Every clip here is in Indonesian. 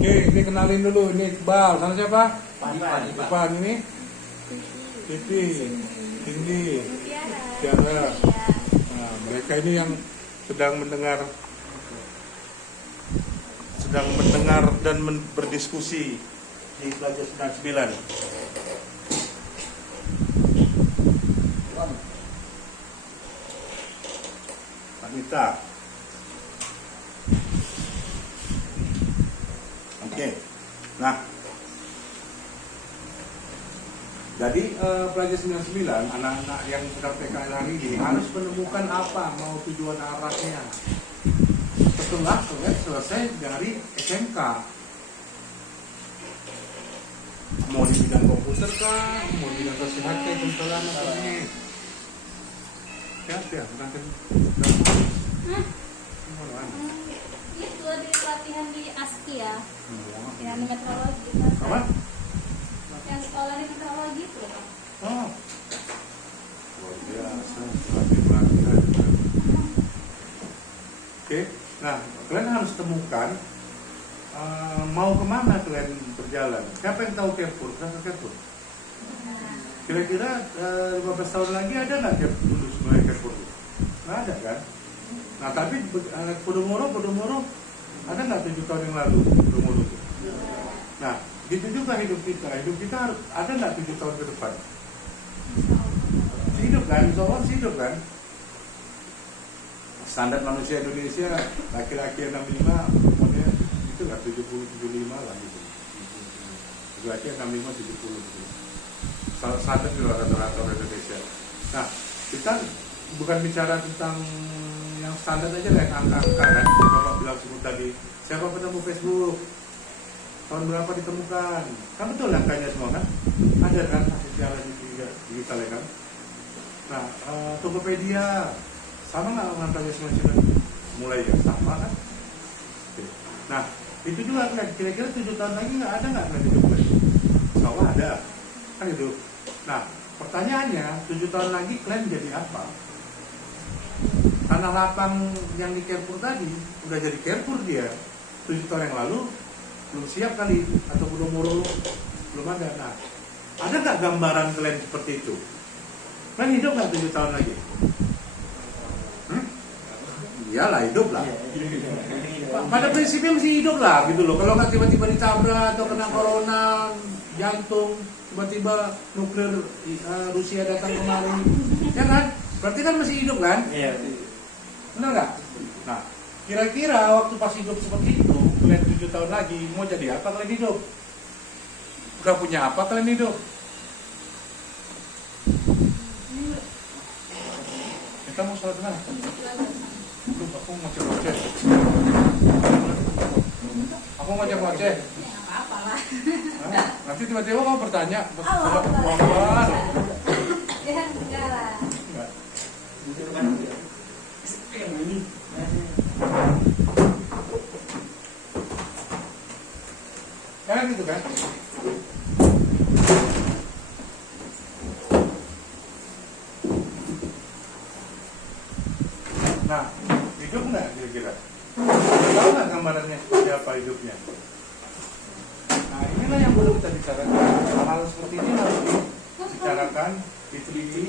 Oke, ini kenalin dulu. Ini Iqbal. Sama siapa? Iqbal. Ini Titi, Cindy, Tiara. Nah, mereka ini yang sedang mendengar dan berdiskusi di Pelajar 99. Anita. Oke. Nah, jadi Pelajar 99, anak-anak yang sedang PKL hari ini harus menemukan apa mau tujuan arahnya setelah selesai dari SMK. Mau di bidang komputer kah, mau di bidang kesehatan, kebetulan apa ini? Ya, nanti. Itu ada pelatihan di ASKI ya, yang di meteorologi. Apa? Yang sekolah di meteorologi itu. Oh, luar biasa, pelatihan. Oke, nah kalian harus temukan mau kemana kalian berjalan. Siapa yang tahu Carrefour? Carrefour. Kira-kira 15 tahun lagi ada nggak lulus mulai Carrefour? Nggak ada kan? Nah tapi Podomoro ada nggak 7 tahun yang lalu Podomoro? Nah gitu juga hidup kita harus ada nggak 7 tahun ke depan? Hidup kan, insya Allah hidup kan? Standar manusia Indonesia laki-laki 65 umurnya itu nggak 70-75 lah gitu. Laki-laki 65 70 gitu. Standar di rata-rata Indonesia. Nah kita bukan bicara tentang yang standar aja lah, yang angka-angka kan. Bapak bilang sebut tadi, siapa ketemu Facebook? Tahun berapa ditemukan? Kan betul angkanya semua kan? Ada kan hasil jalan digital ya kan? Nah, Tokopedia sama nggak angkanya semacam mulai ya sama kan? Oke. Nah, itu juga kan kira-kira 7 tahun lagi nggak ada nggak hidup lagi? Insya ada kan itu. Nah, pertanyaannya 7 tahun lagi kalian jadi apa? Tanah lapang yang di Carrefour tadi udah jadi Carrefour dia 7 tahun yang lalu belum siap kali, atau belum ada. Nah, ada nggak gambaran kalian seperti itu? Kalian hidup nggak 7 tahun lagi? Iyalah hidup lah. Pada prinsipnya masih hidup lah gitu loh. Kalau nggak tiba-tiba ditabrak atau kena corona, jantung, tiba-tiba nuklir Rusia datang kemari, ya kan? Berarti kan masih hidup kan? Iya. Benar nggak? Nah, kira-kira waktu pas hidup seperti itu, kalian 7 tahun lagi mau jadi apa kalian hidup? Udah punya apa kalian hidup? Kita mau sholat mana? Aku mau ngoceh-ngoceh. Aku ngoceh-ngoceh. Apa lah? Nanti tiba-tiba kamu bertanya, Allah. Ya enggak lah. Kan gitu kan? Nah, hidup nggak kira-kira? Tahu nggak gambarannya seperti apa hidupnya? Nah, inilah yang perlu kita bicarakan. Hal seperti ini harus dibicarakan, diteliti.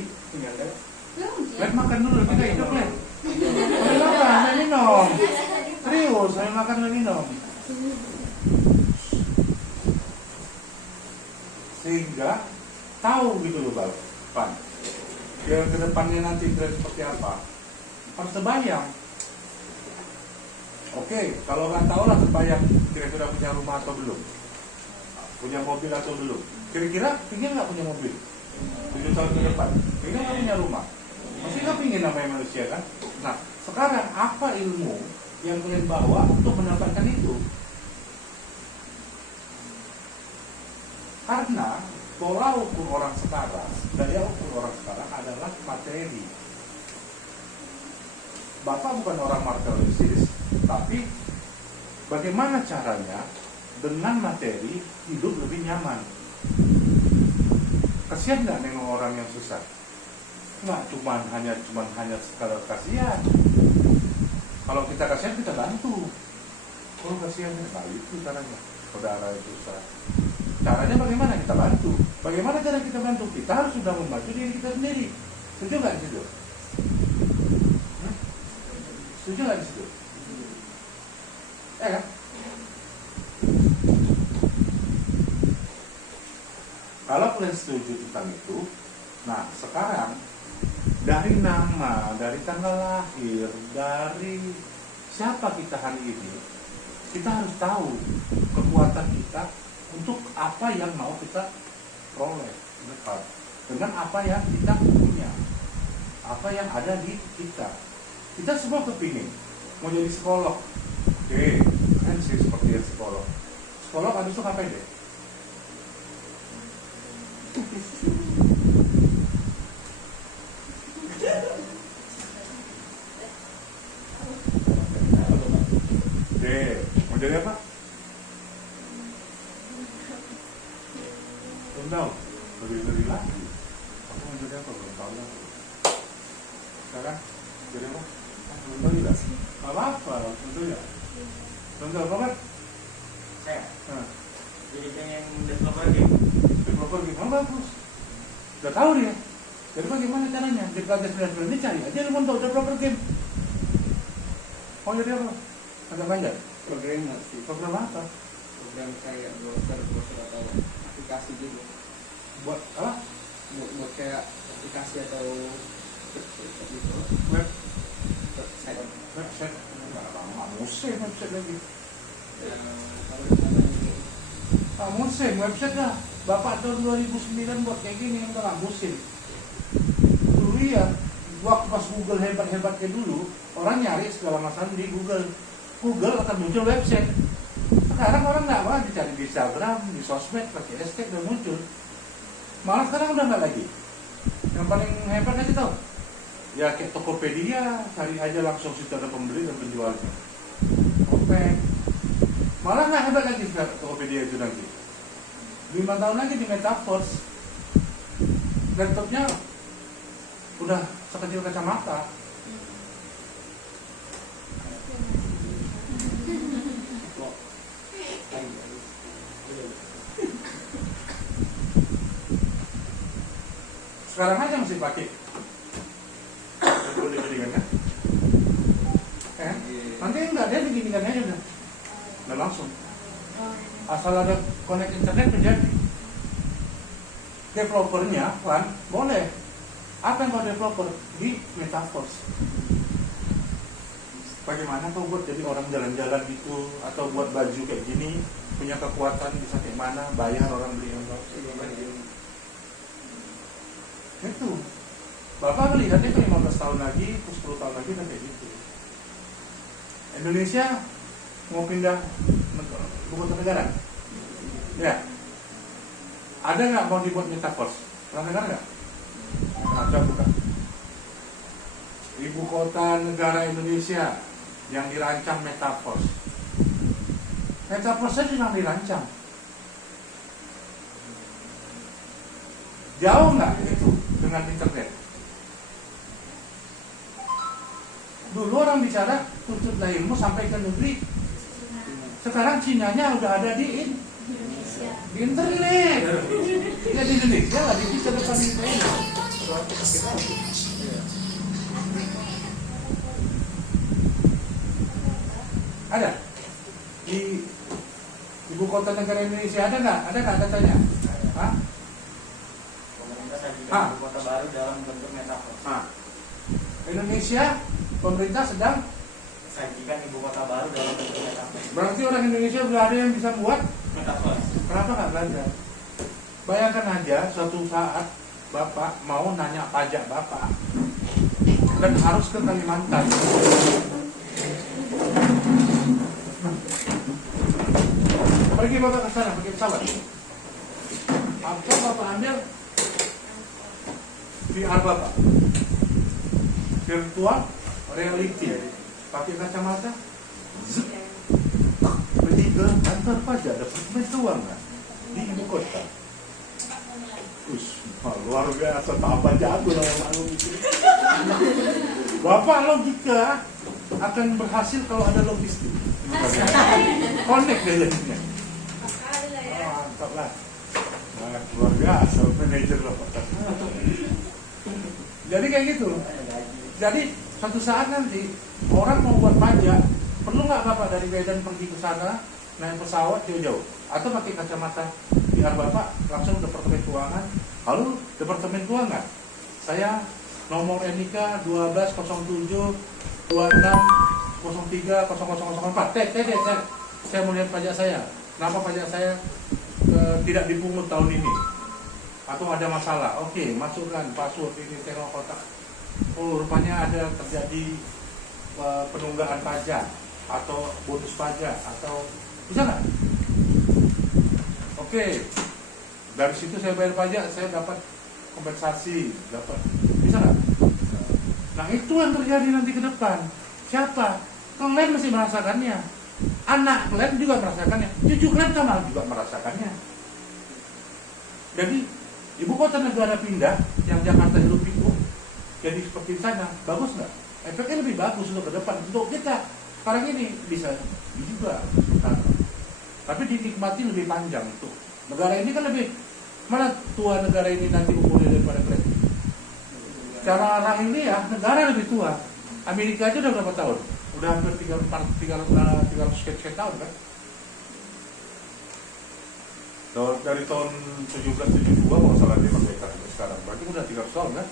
Lihat makan dulu, kita hidup lihat. Saya makan, saya minum. Serius, saya makan dan minum. Sehingga tahu gitu loh Pak. Biar ke depannya nanti seperti apa. Harus terbayang. Oke, kalau nggak tahu lah terbayang kira-kira punya rumah atau belum, punya mobil atau belum. Kira-kira pingin nggak punya mobil 7 tahun ke depan? Pingin nggak punya rumah? Masih nggak pingin namanya manusia kan? Nah, sekarang apa ilmu yang kalian bawa untuk mendapatkan itu? Karena pola ukur orang sekarang, daya ukur orang sekarang adalah materi. Bapak bukan orang materialistis, tapi bagaimana caranya dengan materi hidup lebih nyaman. Kasihan nggak nengok orang yang susah? Nggak hanya sekadar kasihan. Kalau kita kasihan kita bantu. Kalau kasihan nggak itu caranya. saudara itu susah. Caranya bagaimana kita bantu? Bagaimana cara kita bantu? Kita harus sudah membantu diri kita sendiri. Setuju nggak di situ? Setuju nggak di situ? Ya kan? Kalau kalian setuju tentang itu, nah sekarang dari nama, dari tanggal lahir, dari siapa kita hari ini, kita harus tahu kekuatan kita untuk apa yang mau kita peroleh dekat dengan apa yang kita punya, apa yang ada di kita. Kita semua kepingin mau jadi psikolog. Oke, kan sih seperti yang psikolog. Psikolog habis itu ngapain deh? Mau jadi apa? Belum tahu. Lebih lagi. Aku mau jadi apa? Belum tahu lah. Sekarang jadi apa? Belum tahu juga. Gak apa-apa, tentu ya. Belum tahu apa kan? Saya jadi pengen developer game. Developer game, bagus. Udah tahu dia. Jadi bagaimana caranya? Di Plaza 99 ini cari aja lu untuk developer game. Mau jadi apa? Agak banyak. Programmer sih. Program apa? Program kayak browser atau aplikasi gitu. Buat apa? Buat kayak aplikasi atau gitu. Website. Nggak musim website lagi. Kalau di sana ini Musim website lah. Bapak tahun 2009 buat kayak gini udah nggak musim. Dulu ya, waktu pas Google hebat-hebatnya dulu, orang nyari segala masalah di Google. Google akan muncul website. Sekarang orang nggak mau dicari di Instagram, di sosmed, pakai hashtag udah muncul. Malah sekarang udah nggak lagi. Yang paling hebat aja tau? Ya kayak Tokopedia, cari aja langsung situ ada pembeli dan penjualnya. Oke. Malah nggak hebat lagi sekarang Tokopedia itu nanti. 5 tahun lagi di Metaverse, laptopnya udah sekecil kacamata. Sekarang aja masih pakai. Kan? Nanti enggak, dia begini-begini aja udah. Udah langsung. Asal ada connect internet terjadi. Developernya kan boleh. Apa yang mau developer di Metaverse? Bagaimana kau buat jadi orang jalan-jalan gitu, atau buat baju kayak gini, punya kekuatan bisa kayak mana, bayar orang beli yang itu. Bapak melihatnya itu 15 tahun lagi, 10 tahun lagi dan kayak gitu. Indonesia mau pindah ibu kota negara? Ya. Ada nggak mau dibuat Metaverse? Pernah dengar nggak? Ada bukan? Ibu kota negara Indonesia yang dirancang Metaverse. Metaverse itu yang dirancang. Jauh nggak itu dengan internet? Dulu orang bicara tuntut ilmu sampai ke negeri. Sekarang Cinanya udah ada di Indonesia. di internet. Ya di Indonesia lah, di bisa depan internet. Ada di ibu kota negara Indonesia ada nggak? Ada nggak katanya? Hah? pemerintah sajikan ibu kota baru dalam bentuk metaverse. Indonesia pemerintah sedang Sajikan ibu kota baru dalam bentuk metaverse. berarti orang Indonesia udah ada yang bisa buat. Metaverse. Kenapa nggak belajar? Bayangkan aja suatu saat Bapak mau nanya pajak Bapak dan harus ke Kalimantan. Pergi Bapak ke sana pakai pesawat. Atau Bapak ambil VR Bapak, virtual reality, pakai kacamata, zip, pergi ke kantor pajak, dapat keuangan di ibu kota. Luar biasa, tambah jago lalu gitu. Bapak logika akan berhasil kalau ada logistik. Connect deh jadinya. mantap lah. Nah, luar biasa manajer loh. Jadi kayak gitu. Jadi suatu saat nanti orang mau buat pajak, perlu nggak Bapak dari Medan pergi ke sana naik pesawat jauh-jauh atau pakai kacamata biar Bapak langsung Departemen Keuangan. Halo Departemen Keuangan, saya nomor NIK 1207 26 03 0004. Saya mau lihat pajak saya. Kenapa pajak saya tidak dipungut tahun ini? Atau ada masalah? Oke, masukkan password ini tengok kotak. Oh, rupanya ada terjadi penunggaan pajak atau bonus pajak atau bisa nggak? Oke, dari situ saya bayar pajak, saya dapat kompensasi, dapat bisa nggak? Nah itu yang terjadi nanti ke depan. Siapa? Kalian masih merasakannya, anak kalian juga merasakannya, cucu kalian sama juga merasakannya. Jadi ibu kota negara pindah, yang Jakarta Hiruk Pikuk, jadi seperti sana, bagus nggak? Efeknya lebih bagus untuk ke depan, untuk kita sekarang ini bisa juga. Tapi dinikmati lebih panjang itu. Negara ini kan lebih, mana tua negara ini nanti umurnya daripada kalian? Cara orang ini ya, negara lebih tua. Amerika aja udah berapa tahun? Udah hampir 300 sekian tahun kan? Dari tahun 1772 kalau salah dia merdeka sekarang, berarti udah 300 tahun kan?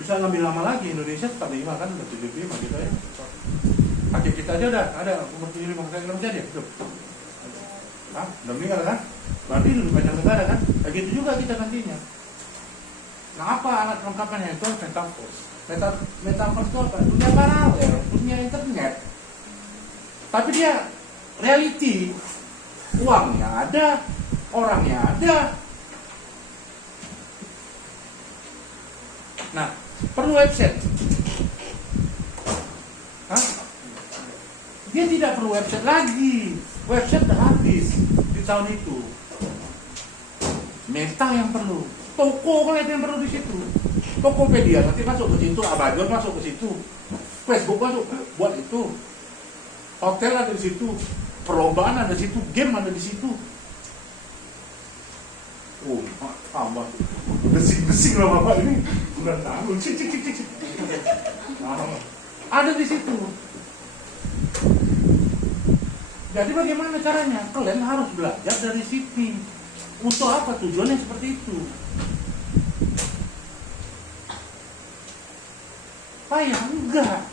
Bisa ngambil lama lagi, Indonesia tetap 5 kan, udah 75 gitu ya. Kaki kita aja udah ada umur 75 kali jadi, betul. Hah? Udah meninggal kan? Berarti lebih banyak negara kan? Begitu juga kita nantinya. Nah apa alat lengkapnya? Itu metaverse. Metaverse itu apa? Dunia paralel, dunia internet. Tapi dia reality, uangnya ada, orangnya ada. Nah, perlu website. Hah? Dia tidak perlu website lagi. Website udah habis di tahun itu. Meta yang perlu. Toko kalian yang perlu di situ. Tokopedia nanti masuk ke situ, Amazon masuk ke situ, Facebook masuk buat itu. Hotel ada di situ, perlombaan ada di situ, game ada di situ. Oh, tambah besing-besing lah Bapak ini. Bukan tahu, cik. Ada di situ. Jadi bagaimana caranya? Kalian harus belajar dari sini. Untuk apa tujuannya seperti itu? Payah enggak.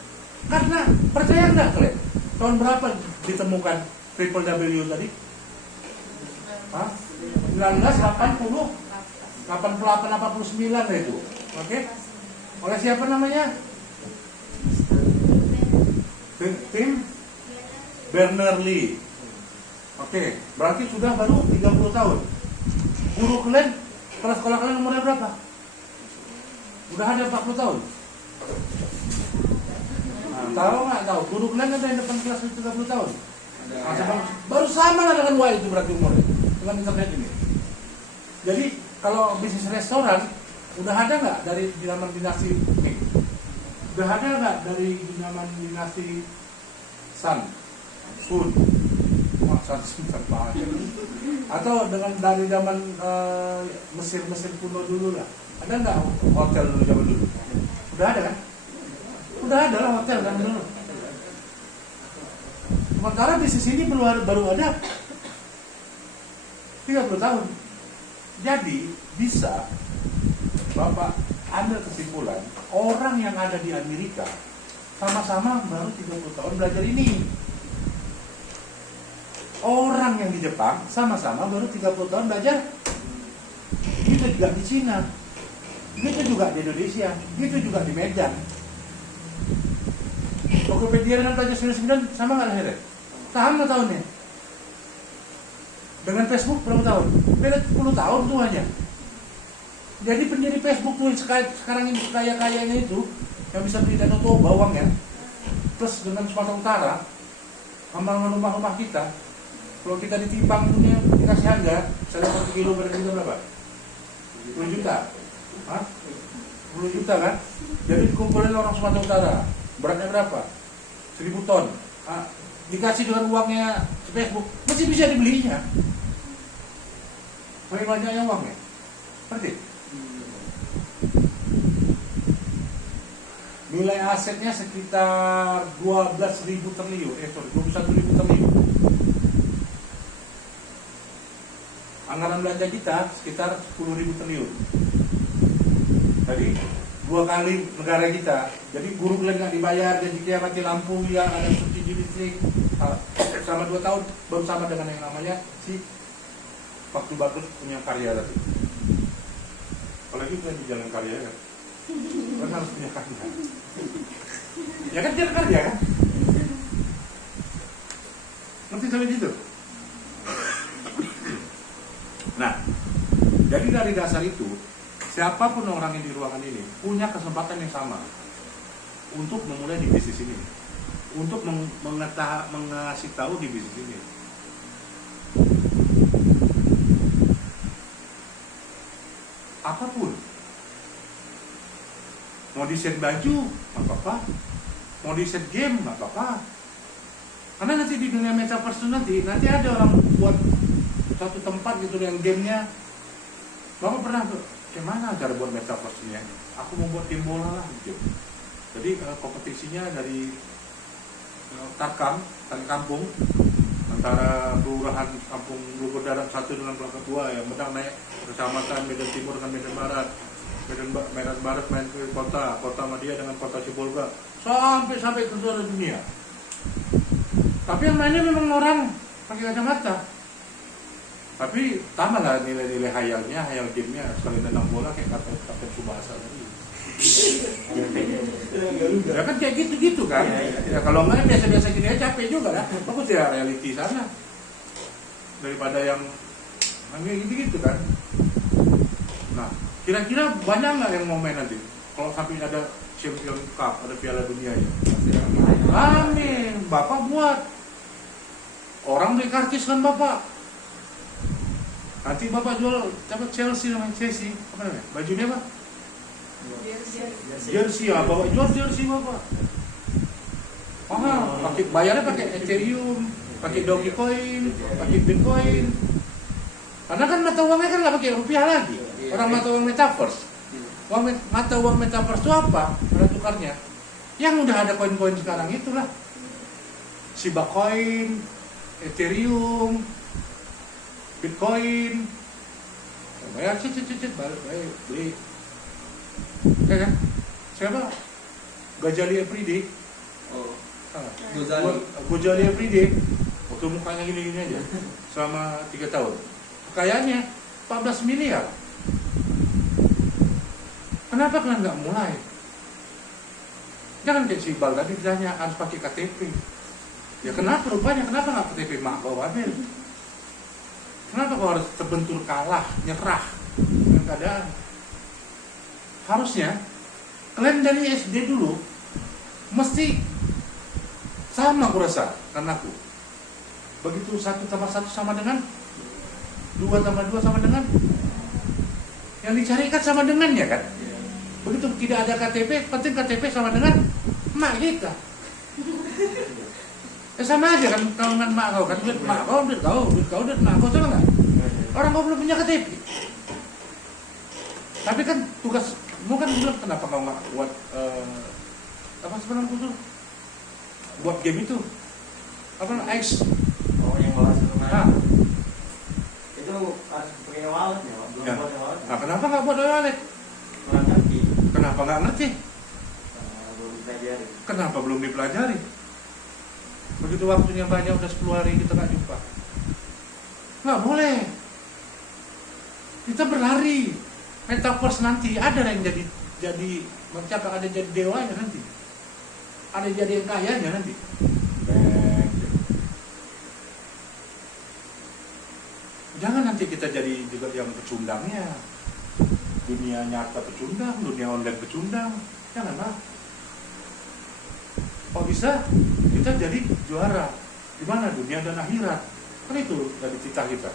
Karena percaya enggak kalian? Tahun berapa ditemukan triple W tadi? Hah? 1980 88-89 itu. Oke? Oleh siapa namanya? Tim Berners-Lee. Oke, berarti sudah baru 30 tahun. Guru kalian, kelas sekolah kalian umurnya berapa? Udah ada 40 tahun. Nah, tahu nggak tahu? Guru kalian ada yang depan kelas 30 tahun. Baru sama lah dengan Y itu berarti umurnya dengan internet ini. Jadi kalau bisnis restoran udah ada nggak dari zaman dinasti Ming? Udah ada nggak dari zaman dinasti Sun? Atau dengan dari zaman Mesir kuno dulu lah. Ada nggak hotel dulu zaman dulu? Udah ada kan? Udah ada lah hotel kan dulu. Sementara bisnis ini baru ada 30 tahun. Jadi bisa Bapak ambil kesimpulan orang yang ada di Amerika sama-sama baru 30 tahun belajar ini. Orang yang di Jepang sama-sama baru 30 tahun belajar. Gitu juga di Cina. Gitu juga di Indonesia. Gitu juga di Medan. Tokopedia dengan pelajar 99 sama nggak lahirnya? Sama tahunnya. Dengan Facebook berapa tahun? Beda 10 tahun tuh hanya. Jadi pendiri Facebook tuh sekarang ini kaya-kayanya itu yang bisa beli Danau Toba uangnya, plus dengan Sumatera Utara, amal rumah-rumah kita. Kalau kita ditimbang punya dikasih harga, saya dapat 1 kilo berarti berapa? 10 juta. Hah? 10 juta kan? Jadi dikumpulin orang Sumatera Utara. Beratnya berapa? 1000 ton. Dikasih dengan uangnya Facebook, masih bisa dibelinya. Paling banyaknya uangnya. Berarti nilai asetnya sekitar 12.000 triliun, 21.000 triliun. Anggaran belanja kita sekitar 10.000 triliun. Jadi 2 kali negara kita. Jadi guru nggak dibayar, jadi mati lampu ya, ada subsidi listrik. Selama 2 tahun baru sama dengan yang namanya si waktu bagus punya karya tadi. Apalagi punya di jalan karya kan. Kan harus punya karya. Ya kan dia karya kan. Ngerti sampai gitu? Nah, jadi dari dasar itu, siapapun orang yang di ruangan ini punya kesempatan yang sama untuk memulai di bisnis ini, untuk mengasih tahu di bisnis ini. Apapun, mau desain baju, nggak apa-apa, mau desain game, nggak apa-apa. Karena nanti di dunia metaverse nanti ada orang buat satu tempat gitu yang gamenya. Bapak pernah tuh, gimana cara buat metaverse-nya? Aku mau buat game bola lah gitu. Jadi kompetisinya dari Tarkam, kampung, antara kelurahan kampung Bogor Darat 1 dengan Kelapa 2 yang menang naik kecamatan Medan Timur dengan Medan Barat, Medan Barat main ke kota Madia dengan kota Sibolga, sampai ke seluruh dunia. Tapi yang mainnya memang orang pakai kacamata. Tapi tambah lah nilai-nilai hayalnya, hayal gamenya, sekali tendang bola kayak Kapten Tsubasa tadi. Ya kan kayak gitu-gitu kan. Ya, kalau nggak biasa-biasa gini aja capek juga lah. Aku tidak reality sana daripada yang gitu-gitu kan. Nah, kira-kira banyak nggak yang mau main nanti? Kalau sampai ada Champion Cup, ada Piala Dunia ya. Amin, Bapak buat. Orang beli karcis kan Bapak. Nanti Bapak jual dapat Chelsea namanya Chelsea, apa namanya? Bajunya apa? Jersey ya, Bapak jual jersey Bapak. Pakai bayarnya pakai Ethereum, pakai Dogecoin, pakai Bitcoin. Karena kan mata uangnya kan nggak pakai rupiah lagi. Orang mata uang metaverse. Mata uang metaverse itu apa? Ada tukarnya. Yang udah ada koin-koin sekarang itulah. Shiba Coin, Ethereum, Bitcoin, bayar cicit balik beli, ya kan? Siapa? Gojali Everyday. Oh, Gojali Everyday. Waktu mukanya gini-gini aja, selama 3 tahun. Kekayaannya 14 miliar. Kenapa kalian nggak mulai? Jangan kayak si Iqbal tadi ditanya harus pakai KTP. Ya kenapa rupanya? Kenapa nggak KTP mak bawa Abel? Kenapa kau harus terbentur kalah, nyerah dengan keadaan? Harusnya kalian dari SD dulu mesti sama aku rasa, karena aku begitu 1 tambah 1 sama dengan 2 tambah 2 sama dengan yang dicarikan sama dengannya kan? Begitu tidak ada KTP, penting KTP sama dengan mak kita. Sama aja kan kalau dengan mak kau kan, duit mak kau, duit kau, duit mak kau, sama nggak? Orang kau belum punya KTP. Tapi kan tugasmu kan bilang kenapa kau nggak buat apa sebenarnya tuh? Buat game itu apa Ice? Oh yang bahas Nah, itu harus pakai wallet ya, belum ya. buat wallet. Nah, kenapa nggak buat wallet? Kurang ngerti. Kenapa nggak ngerti? Belum dipelajari. Kenapa belum dipelajari? Begitu waktunya banyak, udah 10 hari kita nggak jumpa. Nggak boleh. Kita berlari. Metaverse nanti ada yang jadi mencakap, ada jadi dewanya nanti. Ada jadi yang kayanya nanti. Jangan nanti kita jadi juga yang pecundangnya. Dunia nyata pecundang, dunia online pecundang. Janganlah. Kalau bisa kita jadi juara di mana dunia dan akhirat, kan itu dari cita kita.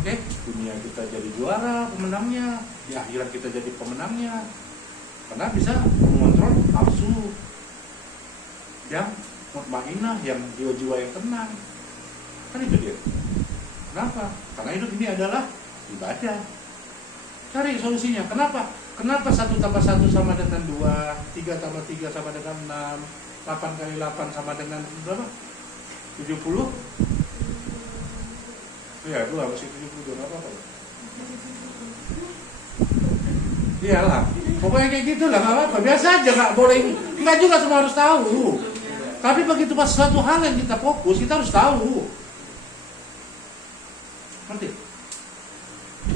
Oke, dunia kita jadi juara, pemenangnya, di akhirat kita jadi pemenangnya, karena bisa mengontrol nafsu yang mutmainah, yang jiwa-jiwa yang tenang, kan itu dia. Kenapa? Karena hidup ini adalah ibadah. Cari solusinya. Kenapa? Kenapa 1 tambah 1 sama dengan 2, 3 tambah 3 sama dengan 6, 8 kali 8 sama dengan berapa? 70? Iya, 2 masih 70, apa-apa. Iyalah, pokoknya kayak gitu lah, nggak apa-apa. Biasa aja, nggak boleh, nggak juga semua harus tahu. Tapi begitu pas suatu hal yang kita fokus, kita harus tahu. Ngerti?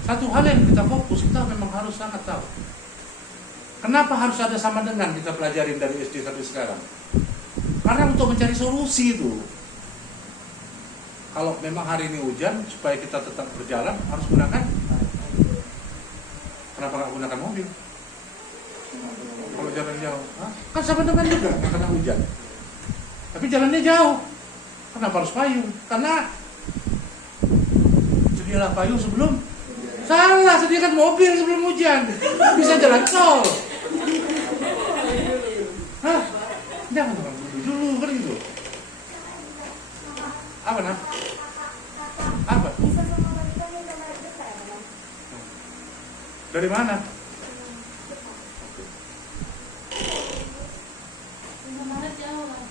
Satu hal yang kita fokus, kita memang harus sangat tahu. Kenapa harus ada sama dengan kita pelajarin dari SD sampai sekarang? Karena untuk mencari solusi itu. Kalau memang hari ini hujan, supaya kita tetap berjalan, harus gunakan. Kenapa nggak gunakan mobil? Kalau jalan jauh, hah? Kan sama dengan juga karena hujan. Tapi jalannya jauh. Kenapa harus payung? Karena sedialah payung sebelum. Salah, sediakan mobil sebelum hujan. Bisa jalan tol. Hah? Jangan dulu kan gitu. Apa nah? Apa? Dari mana? Jauh lah.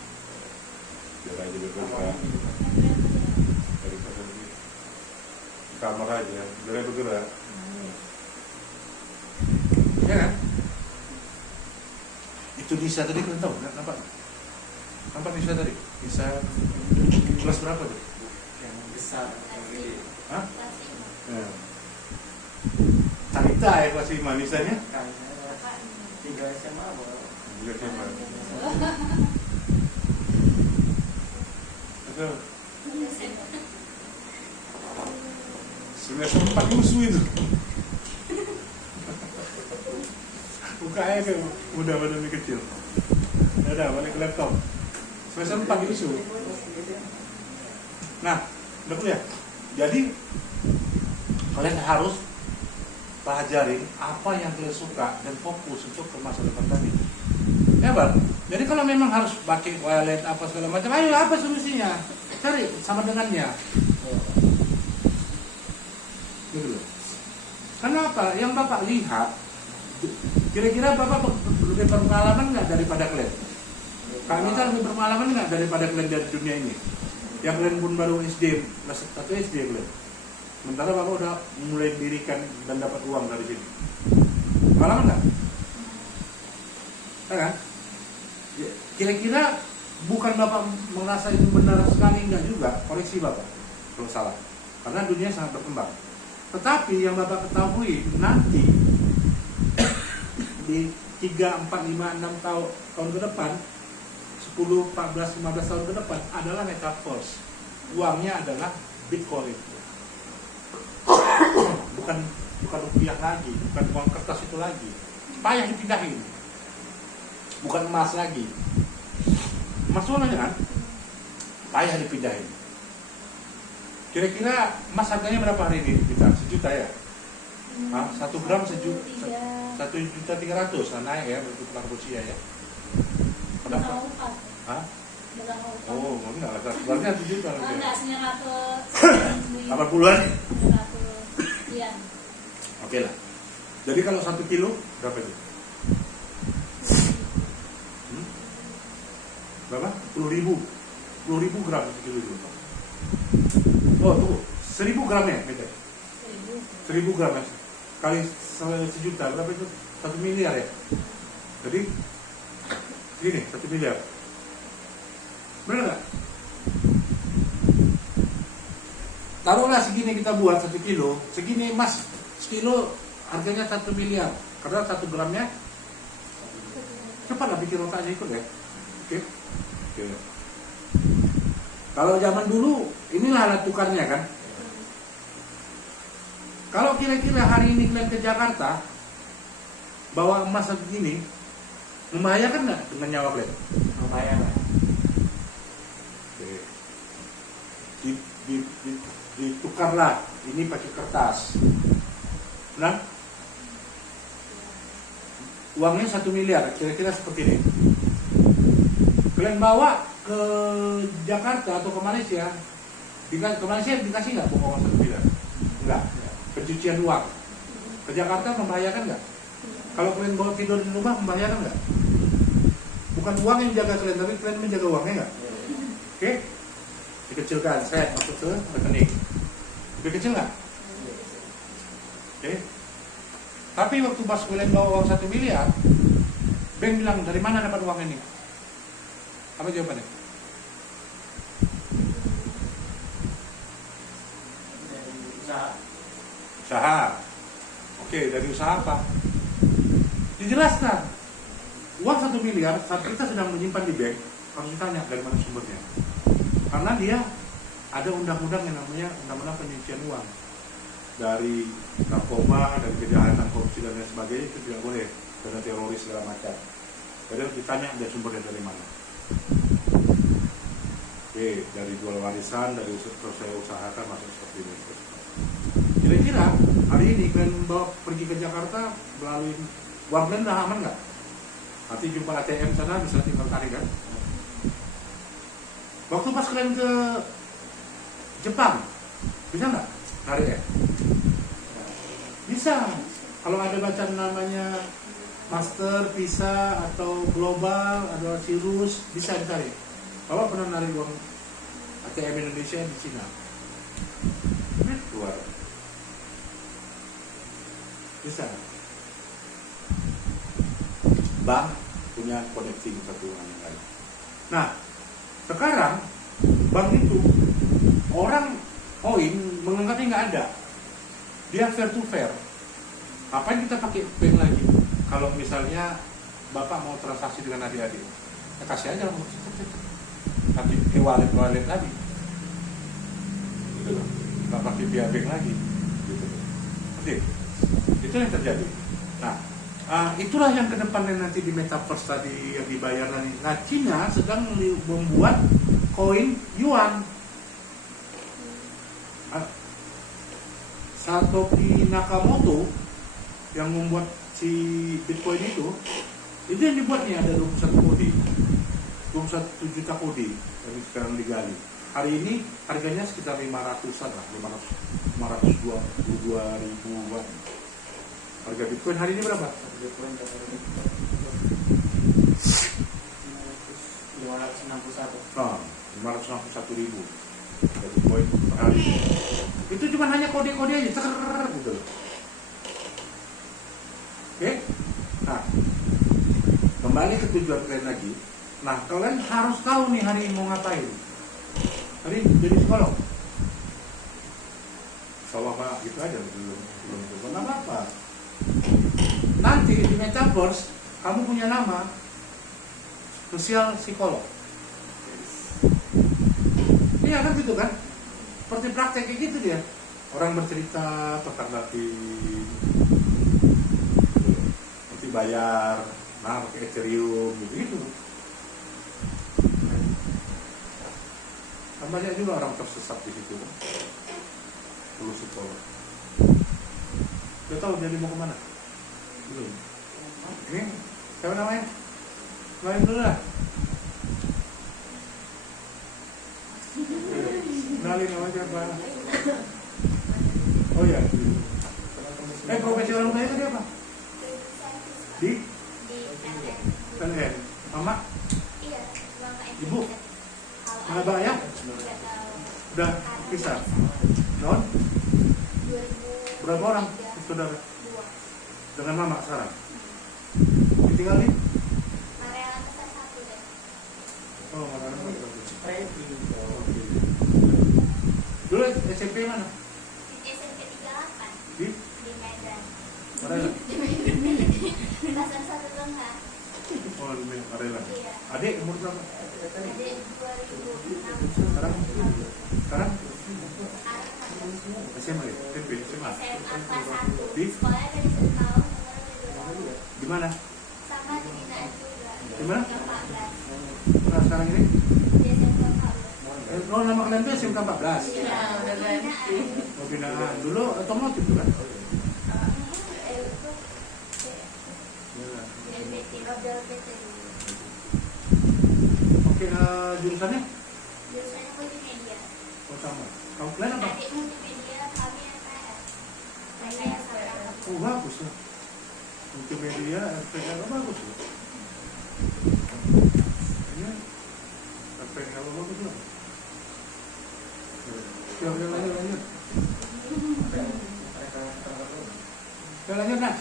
Biar aja bergerak. Daripada di kamar aja, biar bergerak. Ya kan? Itu Nisa tadi kalian tahu? Nampak? Nampak Nisa tadi? Nisa kelas berapa tuh? Yang besar, yang gede. Hah? Ya. Tarita ya kelas 5 Nisanya? Kan saya 3 SMA baru. Juga SMA. Betul. Semester 4 musuh itu. Bukanya ke udah badannya kecil. Udah balik ke laptop. Semester 4 musuh. Nah, udah kuliah. Jadi kalian harus pelajarin apa yang kalian suka dan fokus untuk ke masa depan tadi. Ya Bang? Jadi kalau memang harus pakai wallet apa segala macam, ayo apa solusinya? Cari sama dengannya. Gitu loh. Kenapa? Yang Bapak lihat, kira-kira Bapak lebih berpengalaman nggak daripada kalian? Kak Nisa lebih berpengalaman nggak daripada kalian dari dunia ini? Yang kalian pun baru SD, kelas 1 SD kalian. Sementara Bapak udah mulai dirikan dan dapat uang dari sini. Pengalaman nggak? Ya kan? Ya, kira-kira bukan Bapak merasa itu benar sekali, enggak juga. Koreksi Bapak kalau salah. Karena dunia sangat berkembang. Tetapi yang Bapak ketahui nanti di 3, 4, 5, 6 tahun ke depan, 10, 14, 15 tahun ke depan adalah metaverse. Uangnya adalah Bitcoin. Bukan rupiah lagi, bukan uang kertas itu lagi. Payah dipindahin. Bukan emas lagi. Emas warnanya kan? Payah dipindahin. Kira-kira emas harganya berapa hari ini kita? 1 juta ya? 1 gram 1.300.000. Nah, naik ya, bertukar Rusia ya. Berapa? Hah? Oh, enggak lah. Sebenarnya 1 juta lah. Enggak, 900. 80-an? 900. Iya. Oke lah. Jadi kalau 1 kilo berapa itu? Berapa? 10.000. 10.000 gram 1 kilo itu. Oh, tunggu. 1.000 gram ya, beda. 1.000 gram ya. Kali 1 juta berapa itu? 1 miliar ya. Jadi gini, 1 miliar. Benar nggak? Taruhlah segini kita buat 1 kilo, segini emas sekilo harganya 1 miliar. Karena 1 gramnya cepat lah pikir otaknya ikut ya. Oke. Kalau zaman dulu inilah alat tukarnya kan. Kalau kira-kira hari ini kalian ke Jakarta bawa emas segini, membahayakan nggak dengan nyawa kalian? Membahayakan. Ditukarlah ini pakai kertas. Nah, uangnya 1 miliar, kira-kira seperti ini. Kalian bawa ke Jakarta atau ke Malaysia, Ke Malaysia dikasih nggak uang 1 miliar? Enggak. Pencucian uang. Ke Jakarta membahayakan nggak? Kalau kalian bawa tidur di rumah membahayakan nggak? Bukan uang yang jaga kalian, tapi kalian menjaga uangnya nggak? Oke? Dikecilkan, saya masuk ke rekening. Lebih kecil nggak? Oke? Tapi waktu pas kalian bawa uang 1 miliar, bank bilang, dari mana dapat uang ini? Apa jawabannya? Dari usaha. Usaha. Oke, dari usaha apa? Dijelaskan. Uang 1 miliar saat kita sedang menyimpan di bank, harus ditanya dari mana sumbernya. Karena dia ada undang-undang yang namanya undang-undang pencucian uang. Dari narkoba, dari kejahatan korupsi dan lain sebagainya itu tidak boleh, dana teroris segala macam. Jadi harus ditanya ada sumbernya dari mana. Oke, dari jual warisan, dari terus saya usahakan masuk seperti ini. Kira-kira hari ini kalian bawa pergi ke Jakarta melalui uang kalian udah aman nggak? Nanti jumpa ATM sana bisa tinggal tarik kan? Waktu pas kalian ke Jepang, bisa nggak tarik ya? Bisa. Kalau ada bacaan namanya Master, Visa, atau Global, atau Cirrus, bisa ditarik. Bapak pernah narik uang ATM Indonesia di Cina? Keluar. Bisa. Bank punya connecting satu dengan yang lain. Nah, sekarang bank itu orang koin menganggapnya nggak ada. Dia fair to fair. Ngapain kita pakai bank lagi? Kalau misalnya bapak mau transaksi dengan adik-adik, ya kasih aja langsung. Tapi wallet lagi. Gitu loh. Nggak pakai via bank lagi. Gitu loh. Oke. Itu yang terjadi. Nah, itulah yang ke depannya nanti di metaverse tadi yang dibayar nanti. Nah, Cina sedang membuat koin yuan. Satoshi Nakamoto yang membuat si Bitcoin itu yang dibuatnya ada 21 kode, 21 juta kode yang sekarang digali. Hari ini harganya sekitar 500-an lah, 522 ribuan. Harga Bitcoin hari ini berapa? Bitcoin 561. Nah, 561 ribu. Harga Bitcoin per hari. Itu cuma hanya kode-kode aja, ceker gitu. Oke? Nah, kembali ke tujuan kalian lagi. Nah, kalian harus tahu nih hari ini mau ngapain. Hari jadi psikolog. Soal apa gitu aja belum apa-apa. Nanti di metaverse kamu punya nama sosial psikolog. Iya kan gitu kan? Seperti praktek kayak gitu dia. Orang bercerita tentang nanti bayar, nah pakai Ethereum gitu. Kan banyak juga orang tersesat di situ kan. Perlu psikolog. Udah tahu jadi mau kemana? Belum. Ini siapa namanya? Kenalin dulu lah. Kenalin namanya siapa? Oh iya. Profesi orang tuanya tadi apa? Di PLN. Mama? Iya, Ibu? Abah ya? Udah pisah. Non? Berapa orang saudara? Dengan mama sekarang? Ditinggalin? Oh, Mariana satu. Dulu SMP mana? SMP 38 Di? di Medan. Mariana? Pasar satu Tengah. Oh, di Mariana. Iya. Adik umur berapa? Ada 2006. Sekarang? Sekarang? Anak SMA ya? SMP, SMA? SMA kelas 1. Di? Sekolahnya dari setahun. Di mana? Sama di binaan juga. Di mana? 14. Nah, sekarang ini? Di SMP 14. Oh, nama kalian itu SMK 14? Iya, udah ganti. Oh, binaan. Dulu otomotif tuh kan? Oke, jurusannya? Jurusannya multimedia. Oh, sama. Kamu kalian apa? Adik multimedia, kami MPR. Saya sama. Oh bagus ya. Multimedia, FPK bagus ya. Ini FPK bagus lah. Ya, lanjut. Ya, lanjut nak.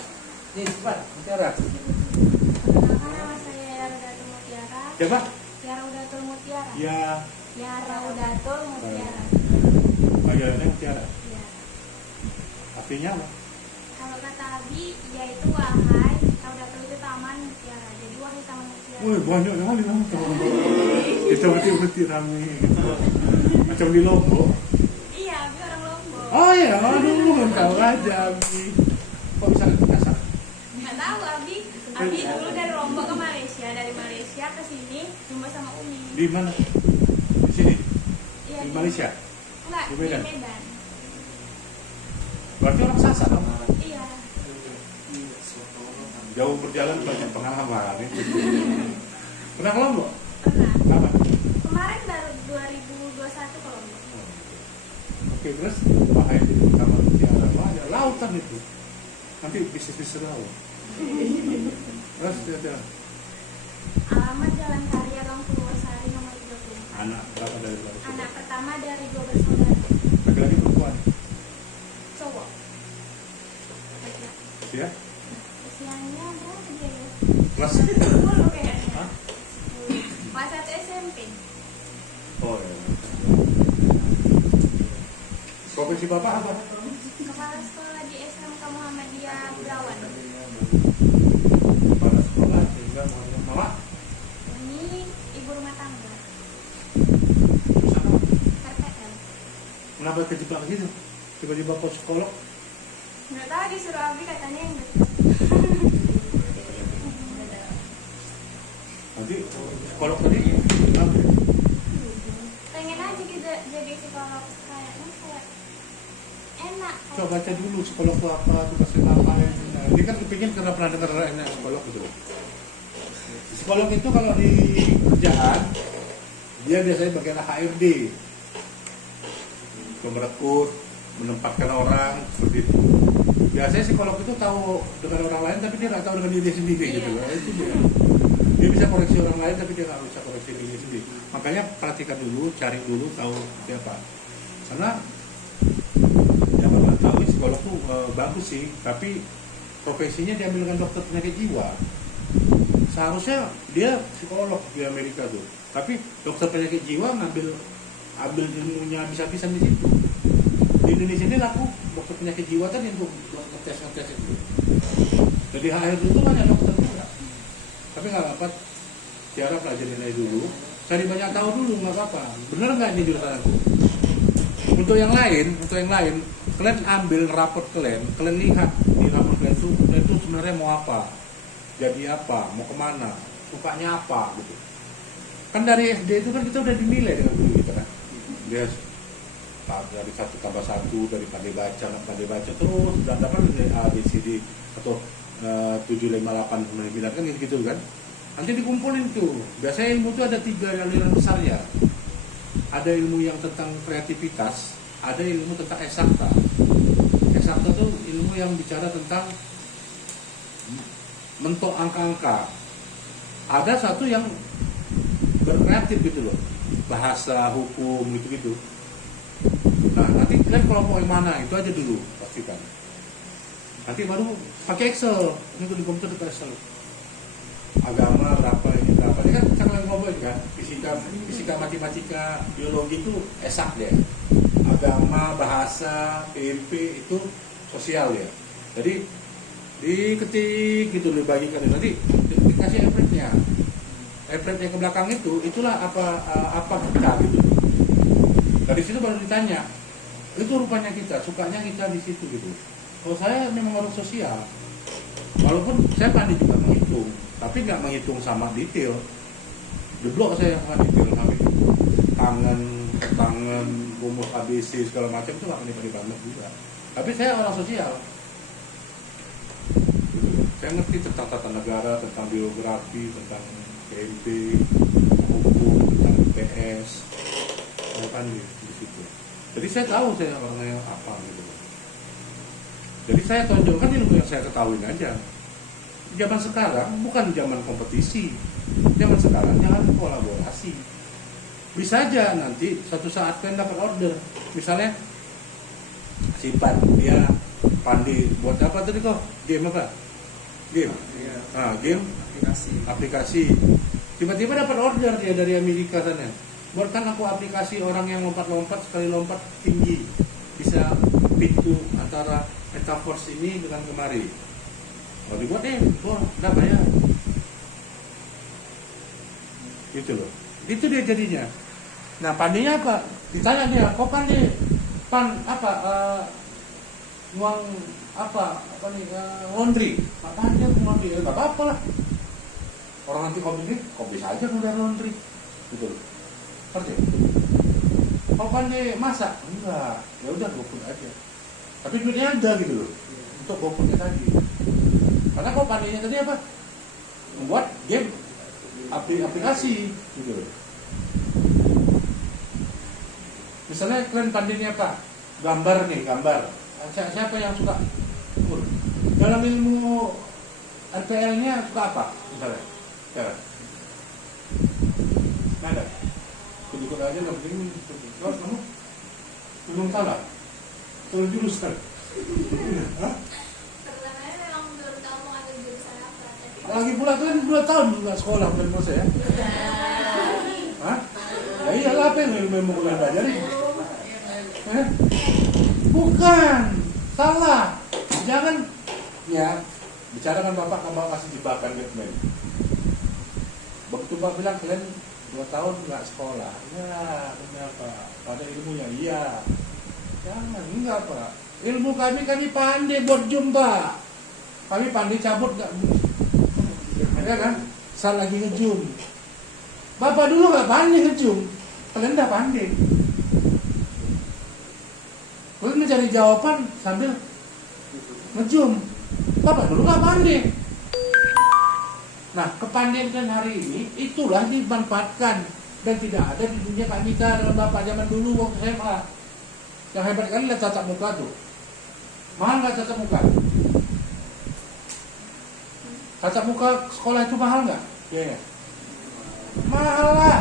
Nih, cepat bicara. Nama saya Yaraudatul Mutiara. Siapa? Yaraudatul Mutiara. Ya, Yaraudatul Mutiara. panggilannya Mutiara. Iya. Artinya apa? Kalau kata Abi, yaitu wahai, Raudatul itu taman mutiara. Jadi wahai taman mutiara. Wih, banyak kali nama kita betul-betul rame gitu. Macam di Lombok. Iya, Abi orang Lombok. Oh iya, aduh, tahu aja Abi. Kok bisa kasar? Nggak tahu Abi. Abi dulu dari Lombok ke Malaysia, dari Malaysia ke sini jumpa sama Umi. Di mana? Di sini? Iya, Di Malaysia? Enggak, Di di Medan? Medan. Berarti orang Sasak dong? Iya. Jauh berjalan banyak pengalaman. Pernah ke Lombok? Pernah. Kapan? Kemarin baru 2021 ke Lombok. Oke, terus bahaya di Taman Mutiara. Wah, ada lautan itu. Nanti bisnis-bisnis laut. Terus, ya. Alamat Jalan Karya Gang Purwosari nomor 30. Anak berapa dari berapa? Anak pertama dari 2 bersaudara. Laki-laki perempuan? Cowok. Ya? Usianya berapa dia ya? Kelas? 10 kayaknya. Hah? Kelas 1 SMP. Oh ya. Profesi bapak apa? Kepala sekolah di SMK Muhammadiyah Bulawan. Kepala sekolah sehingga mama. Ini ibu rumah tangga. Terus apa? RPL. Kenapa kejebak gitu? Tiba-tiba kok psikolog? Nggak tahu disuruh Abi katanya yang gitu. Nanti psikolog tadi apa? Pengen aja gitu jadi psikolog kayaknya kayak enak. Coba baca dulu psikolog itu apa, tugasnya apa. Nah, ini kan kepingin karena pernah dengar enak psikolog gitu. Psikolog itu kalau di kerjaan dia biasanya bagian HRD, merekrut, menempatkan orang seperti itu. Biasanya psikolog itu tahu dengan orang lain tapi dia nggak tahu dengan diri sendiri gitu. Nah, itu dia bisa koreksi orang lain tapi dia nggak bisa koreksi diri sendiri. Makanya perhatikan dulu, cari dulu tahu siapa. Karena yang orang tahu psikolog tuh bagus sih, tapi profesinya diambil dengan dokter penyakit jiwa. Seharusnya dia psikolog di Amerika tuh, tapi dokter penyakit jiwa ambil ilmunya bisa-bisa di situ. Di Indonesia ini laku dokter penyakit jiwa kan yang ngetes itu. Jadi HR itu banyak dokter juga, tapi nggak dapat. Tiara pelajarin aja dulu, cari banyak tahu dulu nggak apa-apa. Bener nggak ini jurusan aku? Untuk yang lain, kalian ambil raport kalian lihat di raport kalian itu sebenarnya mau apa, jadi apa, mau kemana, sukanya apa gitu. Kan dari SD itu kan kita udah dinilai dengan guru kita kan. Dia dari 1 tambah 1, dari pandai baca terus dan dapat dari A, B, C, D atau 7, 5, 8, 9 kan gitu kan. Nanti dikumpulin tuh. Biasanya ilmu itu ada 3 aliran besarnya. Ada ilmu yang tentang kreativitas, ada ilmu tentang eksakta. Eksakta itu ilmu yang bicara tentang mentok angka-angka. Ada satu yang berkreatif gitu loh, bahasa, hukum gitu-gitu. Nah nanti kalian kelompok yang mana itu aja dulu pastikan. Nanti baru pakai Excel, ini tuh di komputer pakai Excel. Agama berapa ini kan cara yang ngomong kan, fisika, matematika, biologi itu esak deh. Agama, bahasa, PMP itu sosial ya. Jadi diketik gitu dibagikan nanti dikasih template-nya. Template yang ke belakang itulah apa kita gitu. Dari situ baru ditanya. Itu rupanya kita, sukanya kita di situ gitu. Kalau saya memang orang sosial. Walaupun saya pandai juga menghitung, tapi nggak menghitung sama detail. Jeblok saya nggak detail sama itu. Tangan, rumus ABC segala macam itu nggak pandai banget juga. Tapi saya orang sosial. Saya ngerti tentang tata negara, tentang biografi, tentang PMP, hukum, tentang PS. Saya pandai di situ. Jadi saya tahu saya orangnya apa gitu. Jadi saya tonjolkan ilmu yang saya ketahui aja. Zaman sekarang bukan zaman kompetisi. Zaman sekarang jangan kolaborasi. Bisa aja nanti suatu saat kalian dapat order. Misalnya si Pan dia pandai buat apa tadi kok? Game apa? Game. Iya. Game aplikasi. Tiba-tiba dapat order dia dari Amerika sana. Buatkan aku aplikasi orang yang lompat-lompat sekali lompat tinggi. Bisa pintu antara metaverse ini dengan kemari. Kalau dibuat udah bayar. Gitu loh. Itu dia jadinya. Nah, pandainya apa? Ditanya dia, kok pandai? Uang laundry. Apaan dia laundry? Enggak apa-apa lah. Orang nanti kok bisa aja udah laundry. Gitu loh. Ngerti? Kok pandai masak? Enggak. Ya udah GoFood aja. Tapi duitnya ada gitu loh. Untuk GoFoodnya tadi. Karena kok pandainya tadi apa? Membuat game aplikasi gitu loh. Misalnya kalian pandainya apa? Gambar. Siapa yang suka? Dalam ilmu RPL-nya suka apa? Misalnya, ya. Nada. Ikut aja nggak begini. Terus kamu belum salah. Terus jurusan. Hah? Pertamanya memang belum tahu mau ada jurusan apa. Lagi pula kan 2 tahun juga sekolah bukan masa ya? Hah? Ya iyalah apa yang mau kalian belajarin? Bukan, salah. Jangan ya bicarakan bapak kamu kasih jebakan Batman. Begitu Pak bilang kalian 2 tahun nggak sekolah, ya kenapa? Pada ilmunya iya. Jangan, enggak Pak. Ilmu kami pandai buat jumpa. Kami pandai cabut nggak? Ya kan? Saat lagi ngejum. Bapak dulu nggak pandai ngejum, kalian udah pandai. Kalian mencari jawaban sambil ngejum. Bapak dulu nggak pandai. Nah, kepandaian kalian hari ini itulah dimanfaatkan dan tidak ada di dunia kami dalam bapak zaman dulu waktu SMA. Yang hebat kali lihat tatap muka tuh. Mahal nggak tatap muka? Tatap muka sekolah itu mahal nggak? Iya. Mahal lah.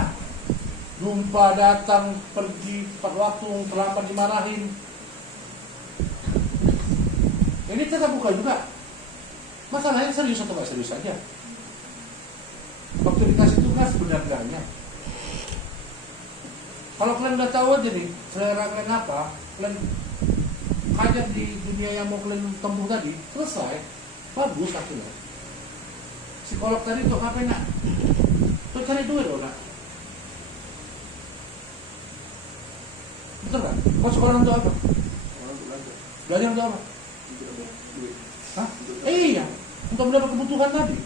Jumpa datang pergi tepat waktu terlambat dimarahin. Ini tatap muka juga. Masalahnya serius atau nggak serius aja. Waktu dikasih tugas benar-benarnya. Kalau kalian udah tahu aja nih selera kalian apa, kalian kajian di dunia yang mau kalian tempuh tadi, selesai, bagus akhirnya. Psikolog tadi tuh apa nak? Tuh cari duit loh nak. Betul kan? Kau sekolah untuk apa? Belajar untuk apa? Hah? Iya, untuk mendapat kebutuhan tadi.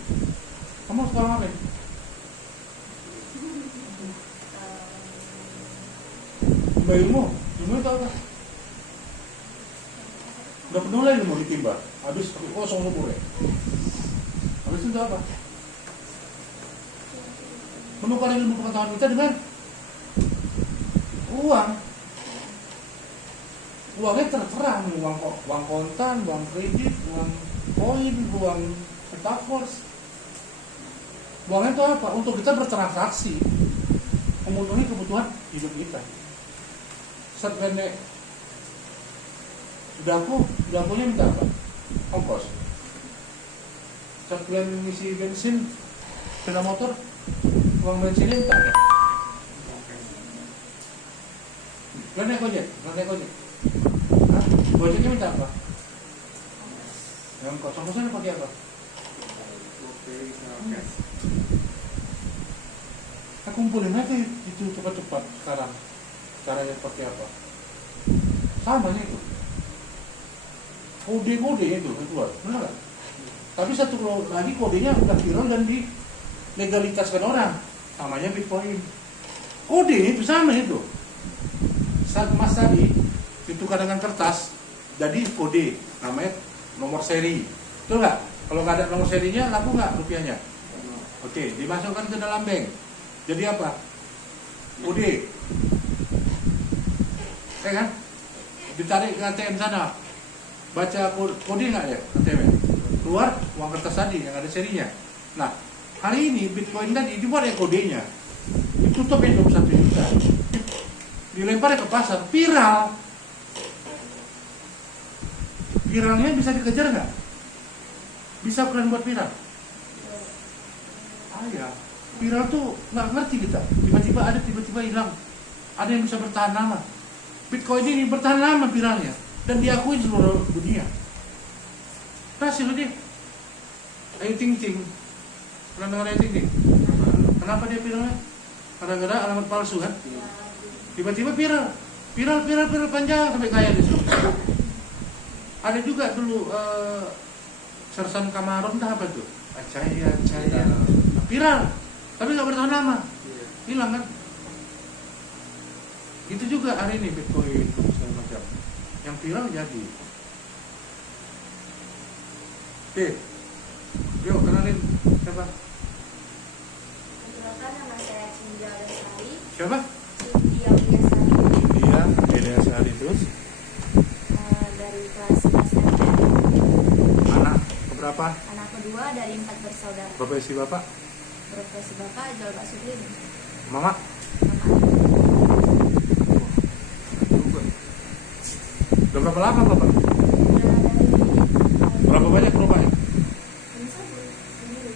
Kamu sekolah apa? Ilmu itu apa? Udah penuh lah ilmu ditimba. Habis kosong umur ya. Habis itu apa? Menukar ilmu pengetahuan kita dengan uang. Uangnya terserah, uang kontan, uang kredit, uang koin, uang metaverse. Uangnya itu apa? Untuk kita bertransaksi, memenuhi kebutuhan hidup kita. Saat pendek, dapurnya minta apa? Ongkos. Saat kalian ngisi bensin, sepeda motor, uang bensinnya minta apa? Kalian naik ojek, Hah? Gojeknya minta apa? Yang kosong-kosongnya pakai apa? Kumpulin aja itu cepat-cepat sekarang. Caranya seperti apa? Sama nih itu. Kode-kode itu keluar, benar kan? Tapi satu lagi kodenya udah viral dan dilegalitaskan orang. Namanya Bitcoin. Kode itu sama itu. Saat emas tadi ditukar dengan kertas, jadi kode, namanya nomor seri. Betul nggak? Kalau nggak ada nomor serinya, laku nggak rupiahnya? Oke, dimasukkan ke dalam bank. Jadi apa? Kode. ya kan? Ditarik ke ATM sana, baca kode nggak ya ATM? Keluar uang kertas tadi yang ada serinya. Nah, hari ini Bitcoin tadi dibuat ya kodenya, ditutupin 21 juta, dilempar ke pasar, viral. Viralnya bisa dikejar nggak? Bisa kalian buat viral? Ya. Viral tuh nggak ngerti kita. Tiba-tiba ada, tiba-tiba hilang. Ada yang bisa bertahan lama. Bitcoin ini bertahan lama viralnya dan diakui seluruh dunia. Berhasil deh. Ayo Ting Ting. Pernah dengar Ayo Ting Ting? Kenapa dia viralnya? Gara-gara alamat palsu kan? Tiba-tiba viral panjang sampai kaya disitu. Ada juga dulu Sersan Kamarun dah apa tuh? Acaya. Viral, tapi nggak bertahan lama, hilang kan? Itu juga hari ini Bitcoin segala macam, yang viral jadi. Oke, yuk kenalin siapa? Perkenalkan, nama saya Cindra Lesari. Siapa? Cynthia Lesari. Iya, Media Sehari terus. Dari kelas 11 SMP. Anak keberapa? Anak kedua dari 4 bersaudara. Profesi bapak? Profesi bapak jual bakso keliling. Mama? Mama Juga. Udah berapa lama bapak? udah dari Berapa banyak rumahnya? ini sabun sendiri.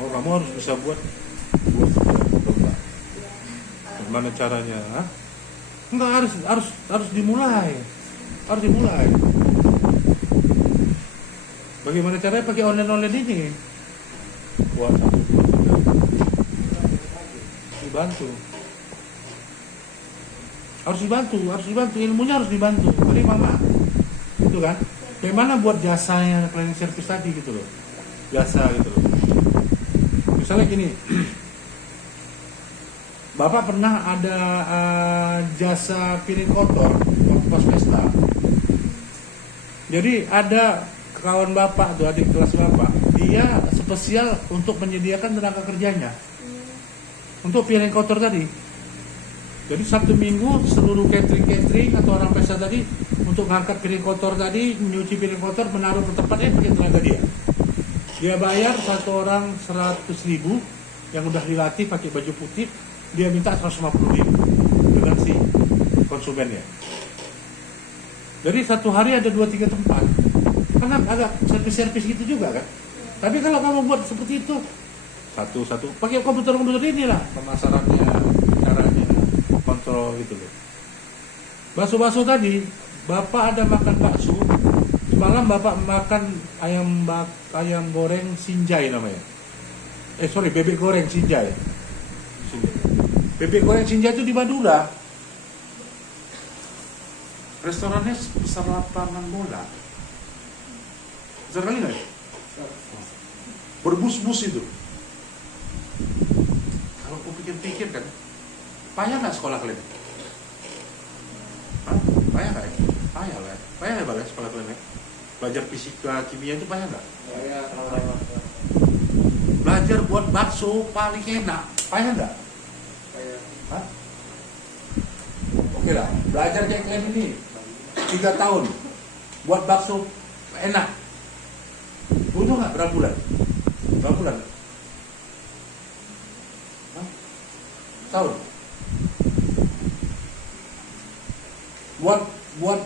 Oh, kamu harus bisa buat domba. Ya. Gimana caranya? Hah? Enggak, harus dimulai. Harus dimulai. Bagaimana caranya pakai online ini? Buat 1, 2, 3. Dibantu. Harus dibantu. Ilmunya harus dibantu. Tadi mama, itu kan? Bagaimana buat jasanya cleaning service tadi gitu loh. Jasa gitu loh. Misalnya gini. Bapak pernah ada jasa piring kotor waktu pas pesta. Jadi ada kawan bapak tuh, adik kelas bapak, dia spesial untuk menyediakan tenaga kerjanya untuk piring kotor tadi. Jadi Sabtu Minggu seluruh catering atau orang pesta tadi untuk ngangkat piring kotor tadi, menyuci piring kotor, menaruh ke tempatnya pakai tenaga dia. Dia bayar satu orang 100.000 yang udah dilatih pakai baju putih. Dia minta 150.000 dengan si konsumennya. Jadi satu hari ada 2-3 tempat. Karena agak servis gitu juga kan. Tapi kalau kamu buat seperti itu, satu pakai komputer inilah pemasarannya, caranya, kontrol gitu loh. Bakso tadi, bapak ada makan bakso. Semalam bapak makan ayam goreng Sinjai namanya. Bebek goreng Sinjai. Bebek goreng Sinjai itu di Madura. Restorannya sebesar lapangan bola. Besar kali nggak? Berbus-bus itu. Kalau aku pikir-pikir kan, payah nggak sekolah kalian? Hah? Payah nggak ya? Payah lah. Payah ya balik sekolah kalian ya? Belajar fisika, kimia itu payah nggak? Ya, kalau Belajar buat bakso paling enak, payah nggak? Hah? Oke lah, belajar kayak kalian ini 3 tahun buat bakso enak. Butuh nggak berapa bulan? Berapa bulan? Hah? Tahun? Buat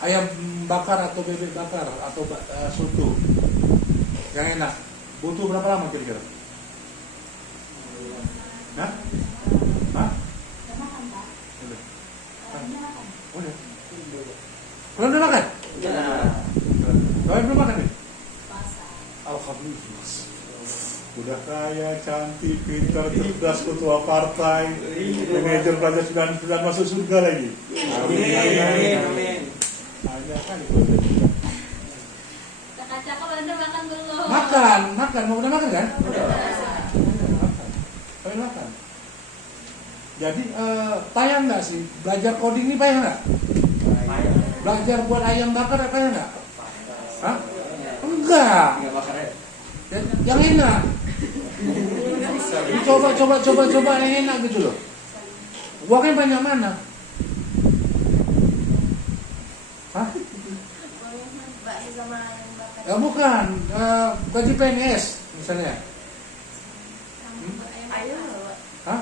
ayam bakar atau bebek bakar atau soto yang enak butuh berapa lama kira-kira? Hah? Hah? Udah. Udah. Kalian udah makan? Kalian belum makan nih? Alhamdulillah. Udah kaya, cantik, pintar, cerdas, ketua partai, manajer pajak 99 masuk surga lagi. Amin. Hanya kan Cakap-cakap Anda makan belum? Makan. Mau udah makan kan? Udah. Kalian makan. Jadi payah nggak sih? Belajar coding ini payah nggak? Belajar buat ayam bakar payah nggak? Hah? Enggak. Yang enak. Coba yang enak gitu loh. Uangnya banyak mana? Hah? Mbak sama yang bapak. Bukan, gaji PNS misalnya. Ayo loh. Hah?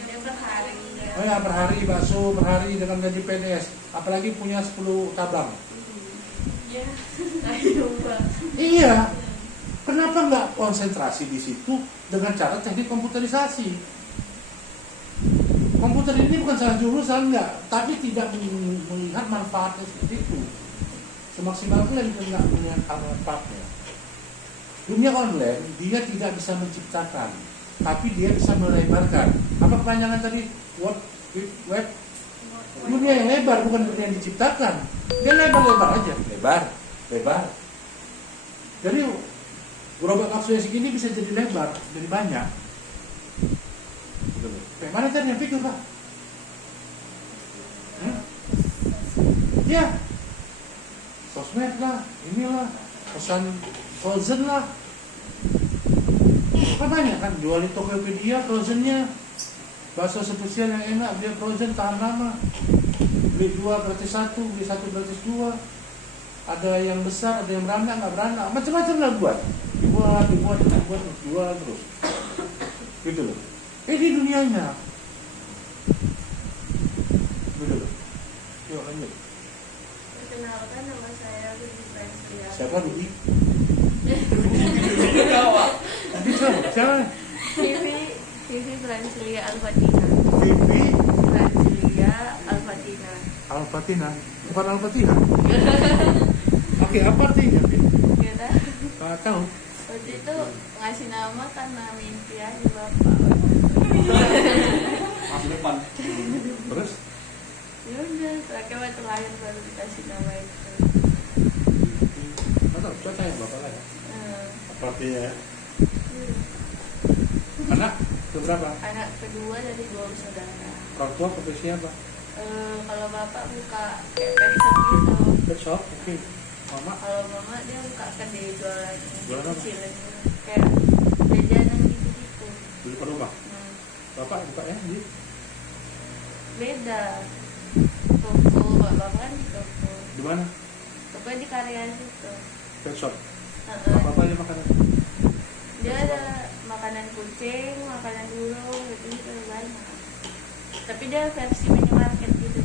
Dia per hari. Oh ya, per hari bakso, per hari dengan gaji PNS. Apalagi punya 10 cabang. Iya. Ayo Mbak. Iya. Kenapa nggak konsentrasi di situ dengan cara teknik komputerisasi? Komputer ini bukan salah jurusan, enggak, tapi tidak melihat manfaatnya seperti itu. Semaksimal mungkin tidak melihat manfaatnya. Dunia online dia tidak bisa menciptakan, tapi dia bisa melebarkan. Apa kepanjangan tadi? Web. Dunia yang lebar, bukan dunia yang diciptakan. Dia lebar-lebar aja, lebar. Jadi gerobak kapsul yang segini bisa jadi lebar, jadi banyak. Kayak mana tadi yang pikir Pak? Ya, sosmed lah, inilah, pesan frozen lah. Kan banyak kan, jual di Tokopedia frozennya, bakso spesial yang enak, dia frozen tahan lama. Beli 2 gratis 1, beli 1 gratis 2. Ada yang besar, ada yang beranak, nggak beranak, macam-macam lah buat. Dibuat terus. Gitu loh. Ini dunianya. Gitu loh. Yuk lanjut. Perkenalkan nama saya Rudi Pranslia. Siapa Rudi? Siapa? Vivi Pranslia Alfatina. Vivi Pranslia Alfatina. Alfatina. Bukan Alfatina. Oke, apa artinya? Kita Nggak tahu. waktu itu ngasih nama karena mimpi aja bapak. Masuk depan. Terus? Ya udah, terakhir waktu lahir baru dikasih nama itu. Nggak tahu. Coba tanya bapak lah ya. Apa artinya? Iya. Anak berapa? Anak kedua dari 2 bersaudara. Orang tua profesi apa? Kalau bapak buka kayak pet shop gitu. Pet shop, oke. Mama? Kalau mama dia buka kedai jualan Jualan apa? kecilan kayak jajanan gitu-gitu. Di depan rumah? Bapak buka ya? Di? Beda. Toko bapak kan di toko. Di mana? Toko di karya situ. Pet shop. Heeh. Apa aja makanan? Dia ada makanan kucing, makanan burung gitu banyak. Tapi dia versi minimarket gitu.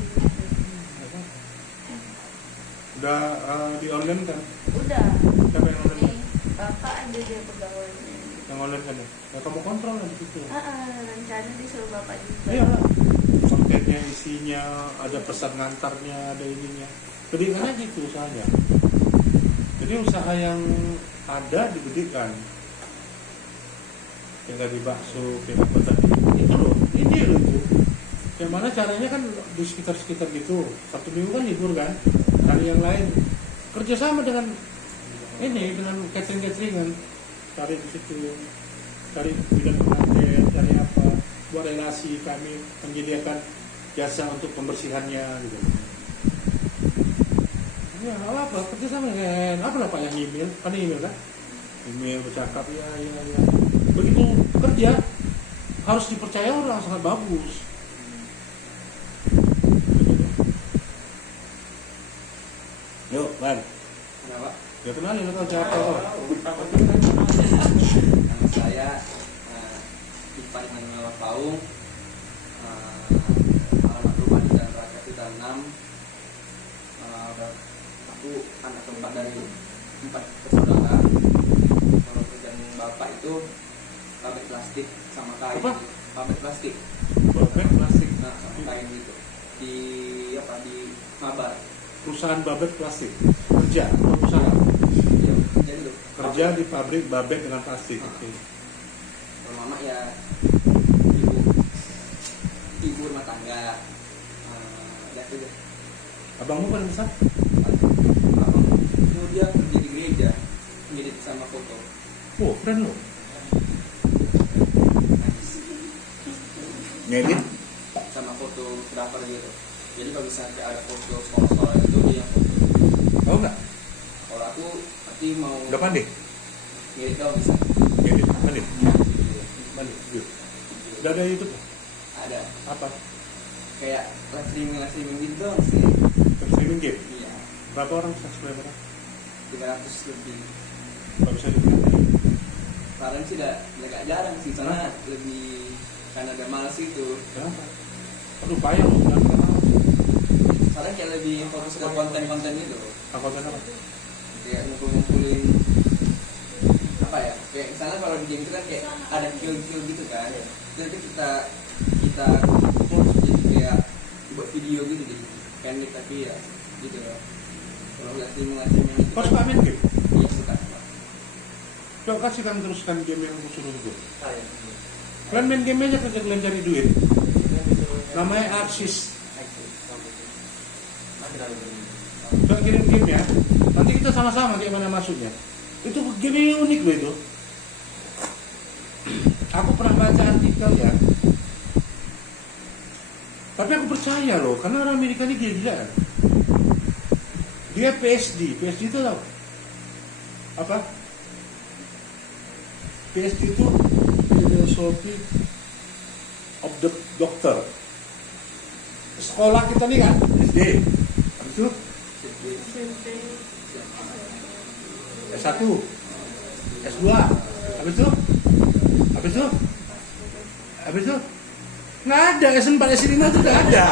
Udah di online kan? Udah. Siapa yang online? Nih, bapak ada dia pegawainya. Yang online kan ya? Ya kamu kontrol lah di situ. Rencana disuruh bapak juga. Iya lah. Kontennya, isinya, ada pesan ngantarnya, ada ininya. Gedekan aja itu usahanya. Jadi usaha yang ada digedekan. Kayak tadi bakso, kayak apa tadi. Itu loh, ide loh itu. Yang mana caranya kan di sekitar-sekitar gitu. Sabtu Minggu kan libur kan. Hari yang lain kerjasama dengan ini, dengan catering-cateringan. Cari di situ, cari bidang pengantin, cari apa, buat relasi, kami menyediakan jasa untuk pembersihannya gitu. Ya apa kerjasama kan, apa lah Pak yang email, kan email kan, email bercakap ya. Begitu kerja harus dipercaya orang, sangat bagus. Yuk, Lan. Kenapa? Ya kenalin lo siapa kok. Nama saya Ivan Manuel Paung. Alamat rumah di Jalan Raya Pita 6. Aku anak keempat dari 4 bersaudara. Kalau kerjaan bapak itu pabrik plastik sama kain. Apa? Pabrik plastik. Babet plastik. Nah, sama kain gitu. Di Mabar. Perusahaan Babet plastik. Kerja, usaha. Iya, jadi itu. Kerja di pabrik Babet dengan plastik. Oke. Kalau mama ya ibu rumah tangga. Ya itu deh. Abangmu paling besar? Itu dia kerja di gereja, ngedit sama foto. Oh, keren loh. Ngedit? Sama fotografer gitu. Jadi kalau misalnya ada foto sekolah-sekolah itu dia yang foto. Tahu nggak? Kalau aku nanti mau Udah pandai? ngedit kalau misalnya Ngedit, pandai. Pandai. Yuk. Udah ada YouTube? ada Apa? kayak live streaming gitu doang sih. Streaming game? Iya. Berapa orang subscriber? 300 lebih. Nggak bisa dikatakan. Sekarang sih agak jarang sih, soalnya lebih karena ada malas itu. Kenapa? Aduh payah loh, kenapa? Sekarang kayak lebih fokus ke konten-konten itu. Konten apa? Kayak ngumpulin apa ya? Kayak misalnya kalau di game itu kan kayak ada kill gitu kan. Itu kita kumpul jadi kayak buat video gitu deh. Pendek tapi ya gitu loh. Kalau nggak ngasih yang itu. Kau suka main game? Iya suka. Coba kasihkan teruskan game yang aku suruh itu. Kalian main game aja kerja kalian cari duit. Namanya Axis. Coba kirim game ya. Nanti kita sama-sama kayak mana masuknya. Itu game yang unik loh itu. Aku pernah baca artikel ya. Tapi aku percaya loh, karena orang Amerika ini gila. Dia PSD itu tahu apa? PSD itu Philosophy of the Doctor. Sekolah kita nih kan SD, habis itu S1, S2, habis itu nggak ada, S4, S5 itu nggak ada.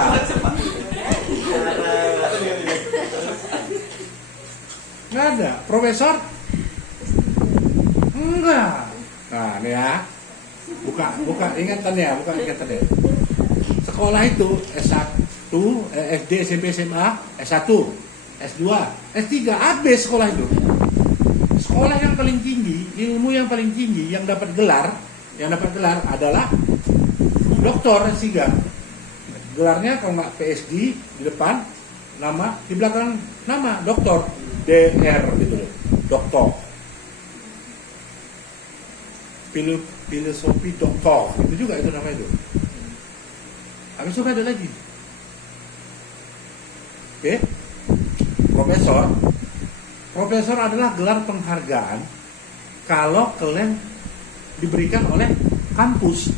Nggak ada. Profesor? Enggak. Nah, ini ya. Buka ingatannya. Sekolah itu S1, SD, SMP, SMA, S1, S2, S3, habis sekolah itu. Sekolah yang paling tinggi, ilmu yang paling tinggi yang dapat gelar adalah doktor S3. Gelarnya kalau nggak PSD di depan nama, di belakang nama doktor, DR gitu loh, doktor. Filosofi doktor, itu juga itu namanya itu. Habis itu ada lagi. Oke. Profesor adalah gelar penghargaan kalau kalian diberikan oleh kampus.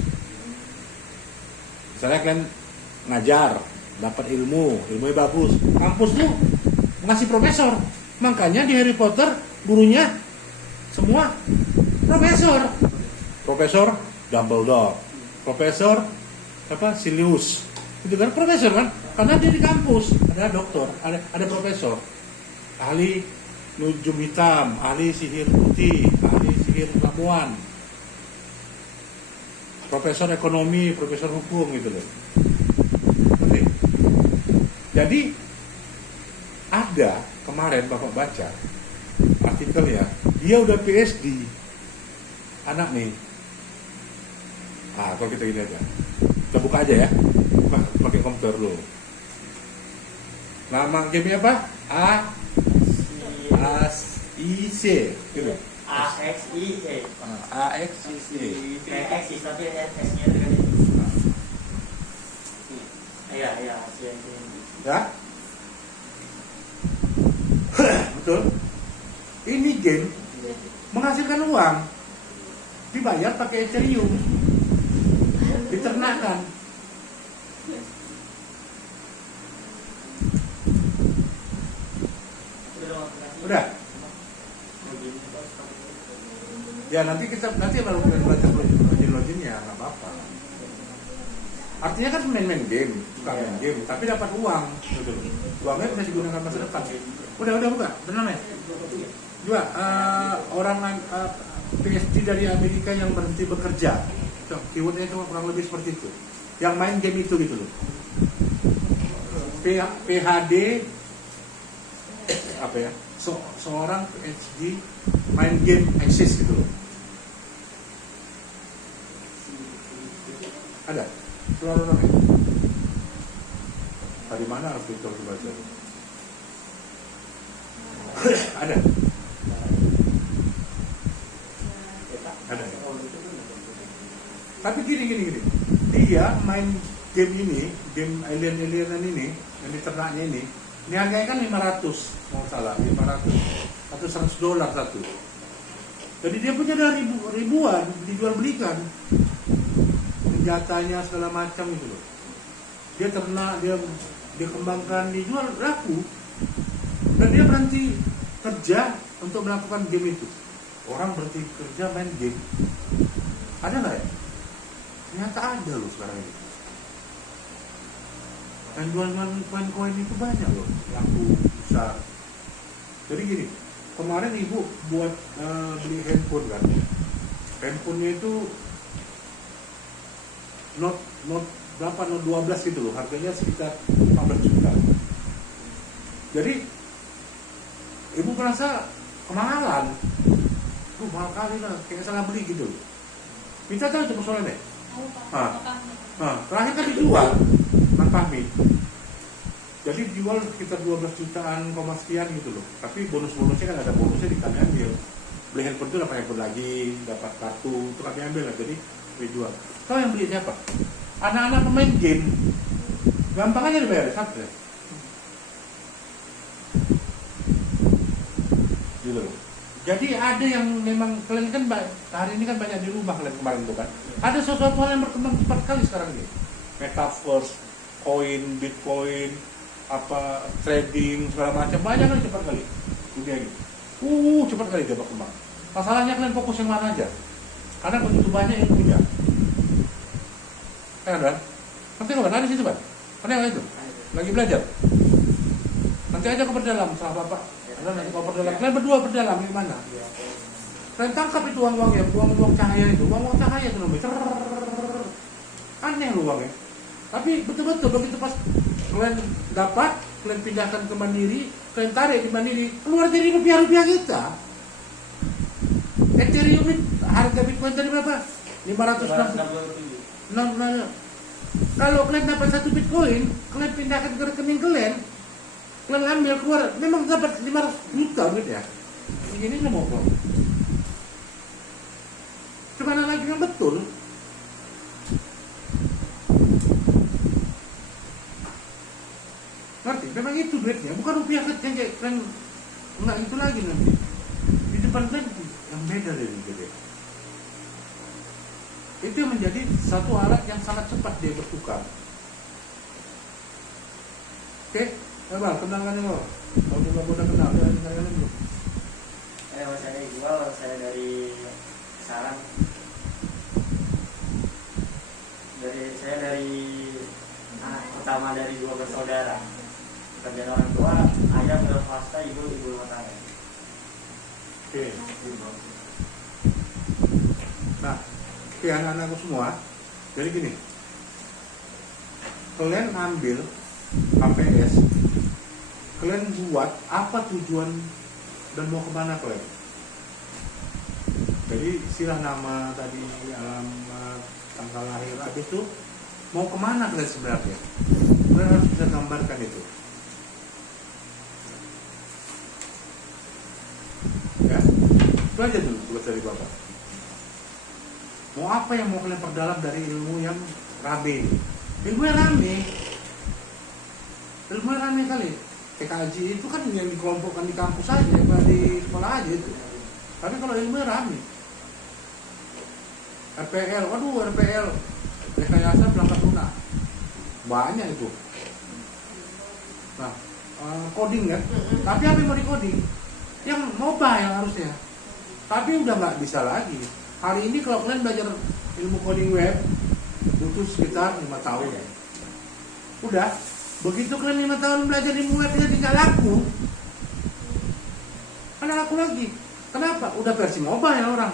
Misalnya kalian ngajar, dapat ilmunya bagus, kampus tuh ngasih profesor. Makanya di Harry Potter gurunya semua Profesor Dumbledore, Profesor Sirius, itu kan profesor kan? Karena dia di kampus ada doktor, ada profesor, ahli nujum hitam, ahli sihir putih, ahli sihir ramuan, profesor ekonomi, profesor hukum gitu loh. Oke. Jadi ada kemarin Bapak baca artikel ya, dia udah PSD anak nih. Kalau kita gini aja, kita buka aja ya, pakai komputer dulu. Nama gamenya apa? AXIC gitu. AXIC. AXIC. AXIC tapi S-nya dengan itu. Iya, Ya? Betul. Ini game menghasilkan uang, dibayar pakai Ethereum, diternakan. Udah. Ya nanti baru baca login-loginnya, nggak apa-apa. Artinya kan main game, bukan main game, tapi dapat uang. Betul. Uangnya bisa digunakan masa depan. Udah buka, tenang ya. Dua orang PhD dari Amerika yang berhenti bekerja. Keywordnya itu kurang lebih seperti itu. Yang main game itu gitu loh. PhD apa ya? Seorang PhD main game Axis gitu loh. Ada? Keluar namanya. Dari mana artikel itu baca? Ada. Tapi gini. Dia main game ini, game alien-alienan ini, yang diternaknya ini harganya kan 500, mau salah, 500 atau $100 satu. Jadi dia punya dari ribuan, dijual belikan. Senjatanya segala macam gitu loh. Dia ternak, dia kembangkan, dijual laku. Dan dia berhenti kerja untuk melakukan game itu. Orang berhenti kerja main game. Ada nggak ya? Ternyata ada loh sekarang ini. Dan jualan koin-koin itu banyak loh, laku besar. Jadi gini, kemarin ibu buat beli handphone kan. Handphonenya itu Note berapa, Note 12 gitu loh, harganya sekitar 15 juta. Jadi ibu merasa kemahalan. Tuh mahal kali lah, kayak salah beli gitu. Kita tahu itu persoalannya. Tahu, Pak. Ah. Makanya. Nah, terakhir kan dijual Mas Fahmi. Jadi dijual sekitar 12 jutaan, sekian gitu loh. Tapi bonus-bonusnya kan ada bonusnya di kami ambil. Beli handphone itu dapat handphone lagi, dapat kartu, itu kami ambil lah. Jadi dijual. Tahu yang beli siapa? Anak-anak pemain game. Gampang aja dibayar, satu ya. Gitu loh. Jadi ada yang memang kalian kan hari ini kan banyak di rumah kalian kemarin tuh kan. Ada sesuatu hal yang berkembang cepat kali sekarang ini. Metaverse, koin, bitcoin, apa trading segala macam banyak kan cepat kali dunia ini. Cepat kali dia berkembang. Masalahnya kalian fokus yang mana aja. Karena begitu banyak yang punya. Kan? Nanti kapan? Ada situ, Pak? Mana yang itu? Lagi belajar. Nanti aja kau berdalam sama Bapak. Nanti kau berdalam. Kalian berdua berdalam gimana? Kalian tangkap itu uang-uangnya, uang-uang cahaya itu, uang-uang cahaya itu namanya. Aneh lu uangnya. Tapi betul-betul begitu pas kalian dapat, kalian pindahkan ke Mandiri, kalian tarik di Mandiri, keluar dari rupiah-rupiah kita. Ethereum ini harga Bitcoin tadi berapa? 567. Nah. Kalau kalian dapat 1 Bitcoin, kalian pindahkan ke rekening kalian ambil keluar, memang dapat 500 juta gitu ya. Ini mau kok. Cuman lagi yang betul. Ngerti? Memang itu duitnya, bukan rupiah kecil kayak kalian enggak itu lagi nanti. Di depan kalian yang beda dari gitu. Itu yang menjadi satu alat yang sangat cepat dia bertukar. Oke, Bang, kenalkan lo. Kalau juga udah kenal, ya kenalkan dulu. Saya Iqbal, saya dari Sarang. Saya dari anak pertama dari 2 bersaudara. Pekerjaan orang tua, ayah wira swasta, ibu rumah tangga. Oke. Nah, oke anak-anakku semua. Jadi gini, kalian ambil HPS, kalian buat apa tujuan dan mau kemana kalian? Jadi istilah nama tadi, alamat, tanggal lahir, habis itu mau kemana kalian sebenarnya? Kalian harus bisa gambarkan itu. Ya, itu aja dulu tugas dari Bapak. Mau apa yang mau kalian perdalam dari ilmu yang rame? Ilmu yang rame kali. PKJ itu kan yang dikelompokkan di kampus aja, di sekolah aja itu. Tapi kalau ilmu yang rame, RPL, RPL, rekayasa perangkat lunak, banyak itu. Nah, coding kan? Tapi apa yang mau di coding? Yang mobile harusnya. Tapi udah nggak bisa lagi. Hari ini kalau kalian belajar ilmu coding web butuh sekitar 5 tahun. Udah, begitu kalian 5 tahun belajar ilmu web jadi nggak laku. Karena laku lagi. Kenapa? Udah versi mobile orang.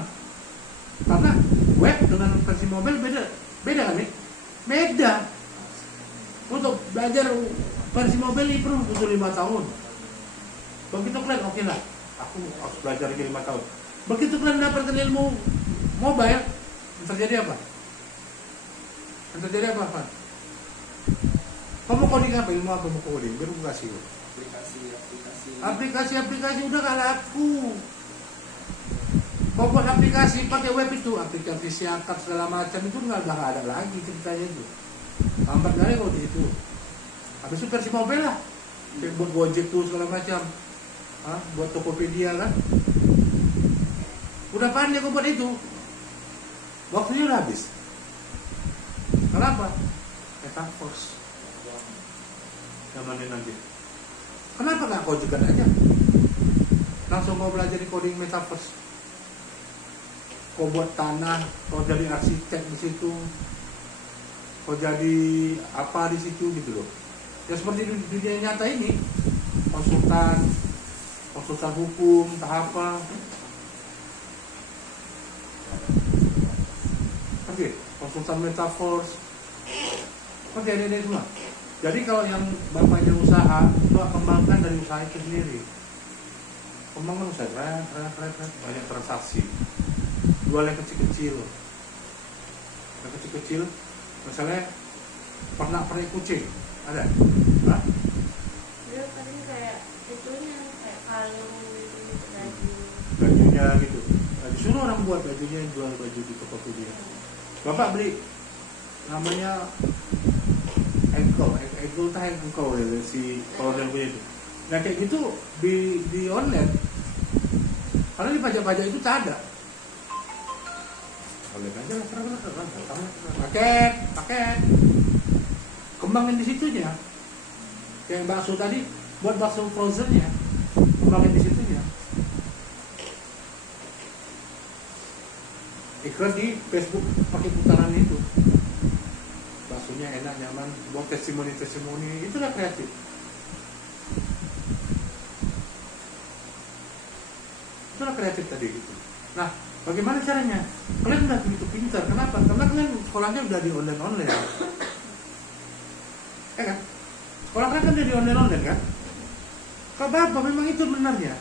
Karena web dengan versi mobile beda kan nih? Beda. Untuk belajar versi mobile ini perlu butuh 5 tahun. Begitu kalian oke lah, aku harus belajar lagi 5 tahun. Begitu kalian dapatkan ilmu mobile, yang terjadi apa? Yang terjadi apa, Pak? Kamu coding apa? Ilmu apa mau coding? Biar aku kasih lo. Aplikasi udah gak laku. Kau buat aplikasi pakai web itu, aplikasi siakat segala macam itu udah gak ada lagi ceritanya itu. Lambat kali kalau di situ. Habis itu versi mobile lah. Kayak buat Gojek tuh segala macam. Buat Tokopedia kan. Udah pandai kau buat itu. Waktunya udah habis. Kenapa? Metaverse. Zamannya nanti. Kenapa nggak kau jegat aja? Langsung kau belajar di coding metaverse. Kau buat tanah, kau jadi arsitek di situ, kau jadi apa di situ gitu loh. Ya seperti di dunia nyata ini, konsultan hukum, entah apa. Oke, konsultan metaverse. Oke, ini semua. Jadi kalau yang bapaknya usaha, coba kembangkan dari usaha itu sendiri. Kembangkan usaha, banyak transaksi. Jual yang kecil-kecil. Yang kecil-kecil, misalnya pernak-pernik kucing, ada? Hah? Dia paling kayak itunya kayak kalung gitu, baju. Bajunya gitu. Nah, disuruh orang buat bajunya, jual baju di toko dia. Bapak beli namanya engkau tah engkau ya, si kolonel punya itu. Nah kayak gitu di online, karena di pajak-pajak itu tak ada. Online aja lah, paket, kembangin di situnya. Kayak bakso tadi, buat bakso frozennya, kembangin di situnya. Iklan di Facebook pakai putaran itu, baksonya enak, nyaman, buat testimoni, itulah kreatif. Itulah kreatif tadi gitu. Nah, bagaimana caranya? Kalian udah begitu pintar, kenapa? Karena kalian sekolahnya udah di online, ya kan? Sekolah kalian kan udah di online kan? Kau apa? Memang itu benarnya.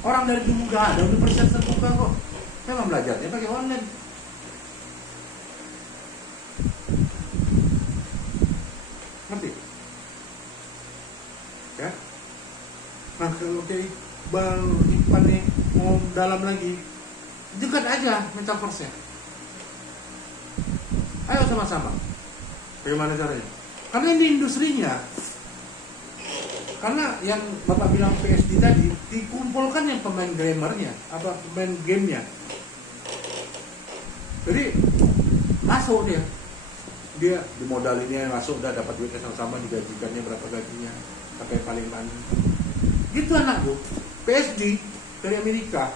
Orang dari dulu udah ada universitas terbuka kok. Memang belajarnya pakai online. Ngerti? Ya? Nah kalau kayak Iqbal, Iqbal nih mau dalam lagi, dekat aja metaverse-nya. Ayo sama-sama. Bagaimana caranya? Karena ini industrinya. Karena yang Bapak bilang PSD tadi, dikumpulkan yang pemain gamernya, apa pemain gamenya. Jadi masuk dia dimodalinya masuk, udah dapat duitnya sama-sama, digajikannya berapa gajinya, pakai paling banyak. Gitu anakku. PSD dari Amerika.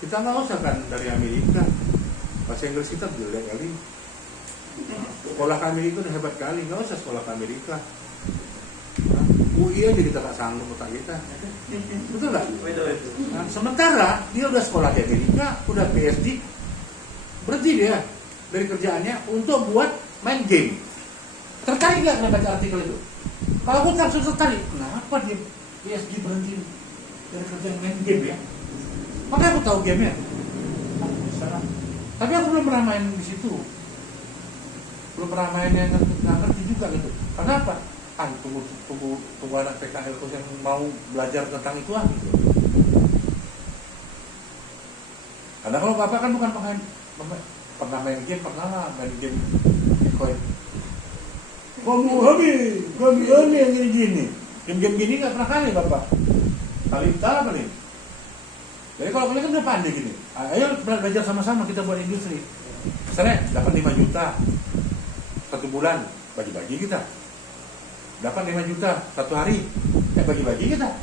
Kita nggak usah kan dari Amerika. Bahasa Inggris kita jelek kali. Sekolah ke Amerika udah hebat kali, nggak usah sekolah ke Amerika. UI aja kita nggak sanggup otak kita, betul nggak? Nah, sementara dia udah sekolah di Amerika, udah PSD, berarti dia dari kerjaannya untuk buat main game. Tertarik nggak membaca artikel itu? Kalau aku langsung tertarik, kenapa dia PSD berhenti dari kerjaan main game ya? Makanya aku tahu gamenya. Tapi aku belum pernah main di situ, belum pernah main yang nggak ngerti juga gitu. Kenapa? Tunggu anak PKL itu yang mau belajar tentang itu gitu. Karena kalau bapak kan bukan pernah main game, main game Bitcoin. Kamu kami yang gini. Game gini nggak pernah kali bapak. Kali kita paling. Jadi kalau kalian kan udah pandai gini, ayo belajar sama-sama kita buat industri. Misalnya dapat 5 juta 1 bulan, bagi-bagi kita. Dapat 5 juta 1 hari, bagi-bagi kita.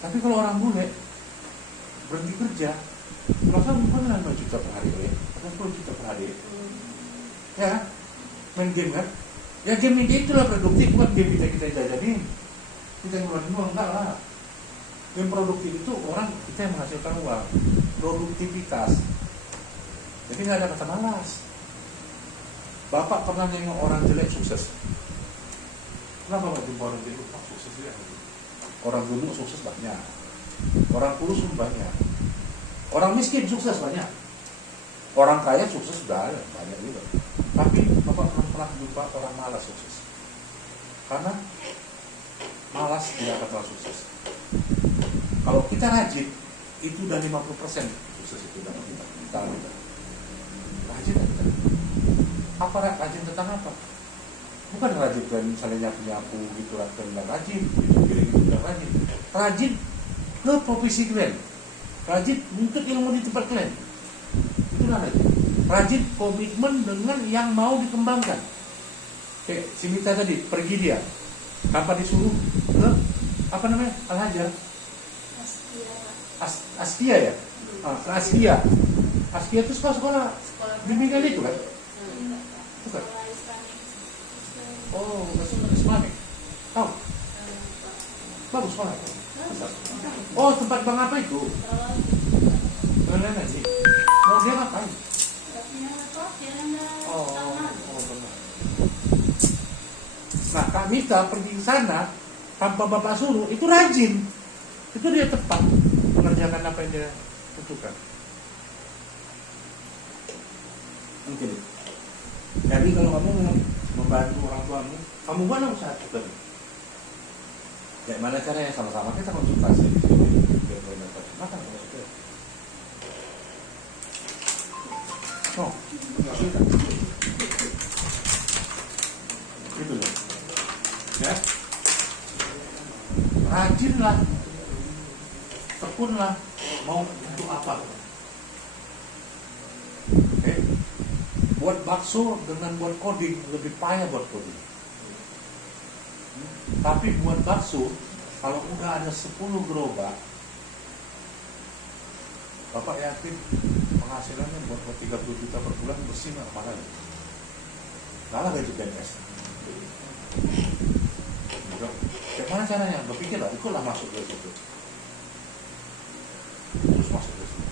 Tapi kalau orang bule berhenti kerja, masa bukan 5 juta per hari ya, atau 10 juta per hari. Ya, main game kan? Ya game ini itulah produktif, bukan game kita jajanin. Kita yang ngeluarin uang, enggak lah. Game produktif itu orang kita yang menghasilkan uang, produktivitas. Jadi nggak ada kata malas. Bapak pernah nengok orang jelek sukses? Kenapa Bapak jumpa orang jelek? Sukses dia. Orang gemuk sukses banyak, orang kurus pun banyak, orang miskin sukses banyak, orang kaya sukses banyak juga. Tapi Bapak pernah jumpa orang malas sukses? Karena malas tidak akan pernah sukses. Kalau kita rajin, itu udah 50% sukses itu dalam kita. Rajin kita. Apa rajin tentang apa? Bukan rajin kan misalnya nyapu gitu, rajin gitu rajin. Rajin ke profesi kalian, rajin untuk ilmu di tempat kalian. Itulah rajin. Rajin komitmen dengan yang mau dikembangkan. Kayak si Mita tadi pergi dia tanpa disuruh ke apa namanya Al-Hajar Askia, Pak. Askia ya, Askia itu sekolah bimbingan itu kan? Enggak, Pak. Bukan. Sekolah Islamic. Oh, Islamic. Tahu? Pak. Bagus sekolah. Oh, tempat bang apa itu? Kalau Nenek sih. Mau dia ngapain? latihan apa? Latihan Oh, tangan. benar. Nah, Kak Mita pergi ke sana tanpa bapak suruh, itu rajin. Itu dia tepat mengerjakan apa yang dia tentukan. Mungkin. Jadi kalau kamu mau membantu orang tuamu, kamu buatlah usaha itu tadi. Kayak mana caranya sama-sama kita konsultasi di sini biar mereka dapat makan maksudnya. Oh, nggak sudah. Gitu loh. Ya, rajinlah, tekunlah, mau untuk apa? Buat bakso dengan buat coding lebih payah buat coding. Tapi buat bakso, kalau udah ada 10 gerobak, Bapak yakin penghasilannya buat 30 juta per bulan bersih nggak kemana? Kalah gaji PNS. Bagaimana caranya? Berpikirlah, ikutlah masuk ke situ. Terus masuk ke situ.